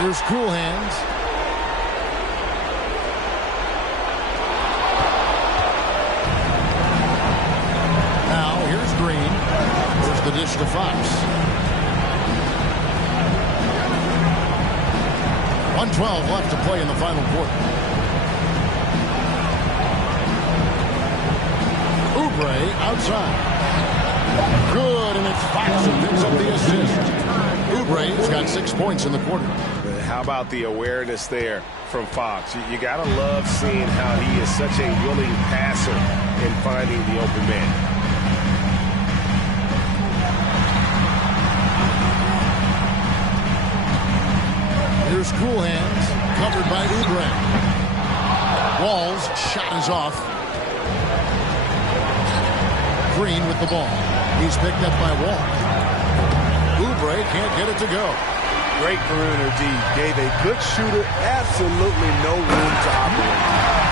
Here's Cool Hands. Now here's Green. Here's the dish to Fox. 1:12 left to play in the final quarter. Oubre outside. Good, and it's Fox who picks up the assist. Oubre's got 6 points in the quarter. How about the awareness there from Fox? You got to love seeing how he is such a willing passer in finding the open man. Here's Cool Hands, covered by Oubre. Wall's shot is off. Green with the ball. He's picked up by Wall. Oubre can't get it to go. Great perimeter D. Gave a good shooter absolutely no room to operate.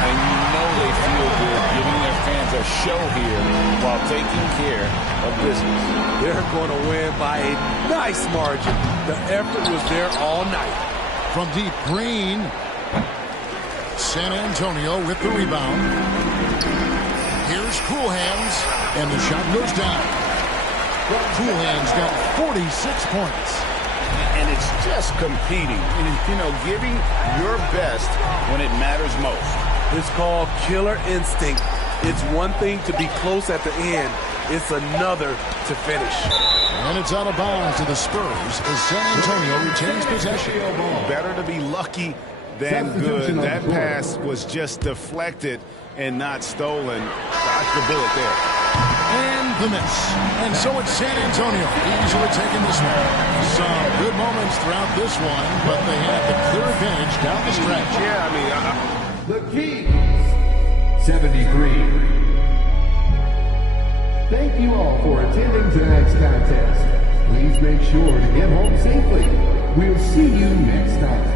And you know they feel good giving their fans a show here while taking care of business. They're going to win by a nice margin. The effort was there all night. From deep, Green. San Antonio with the rebound. Here's Cool Hands, and the shot goes down. Cool Hands got 46 points. And it's just competing, you know, giving your best when it matters most. It's called killer instinct. It's one thing to be close at the end. It's another to finish. And it's out of bounds to the Spurs as San Antonio retains possession. Better to be lucky than good. That pass was just deflected and not stolen. Dodged the bullet there. And the miss. And so it's San Antonio easily taking this one. Some good moments throughout this one, but they had the clear advantage down the stretch. Yeah, I mean... The Kings, 73. Thank you all for attending tonight's contest. Please make sure to get home safely. We'll see you next time.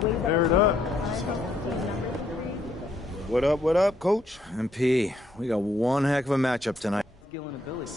Fair enough. What up, Coach? MP, we got one heck of a matchup tonight. Skill and ability.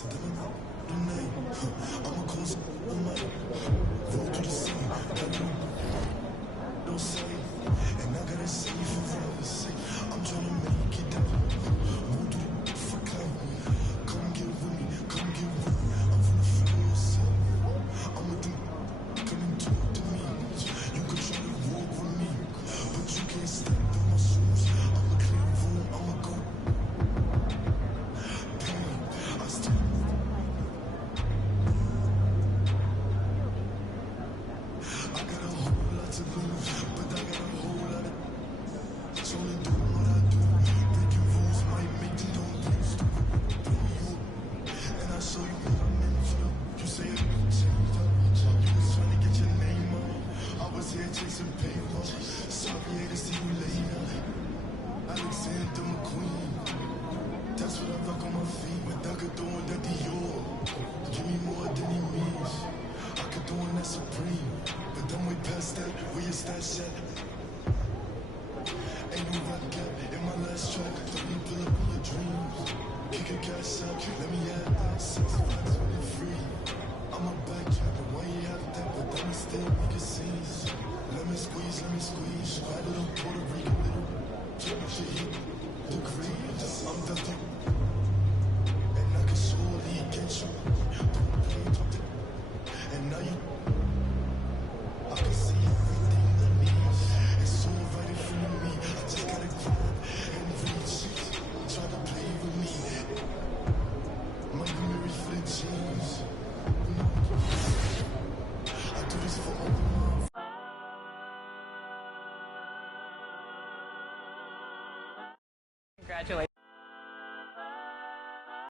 Congratulations.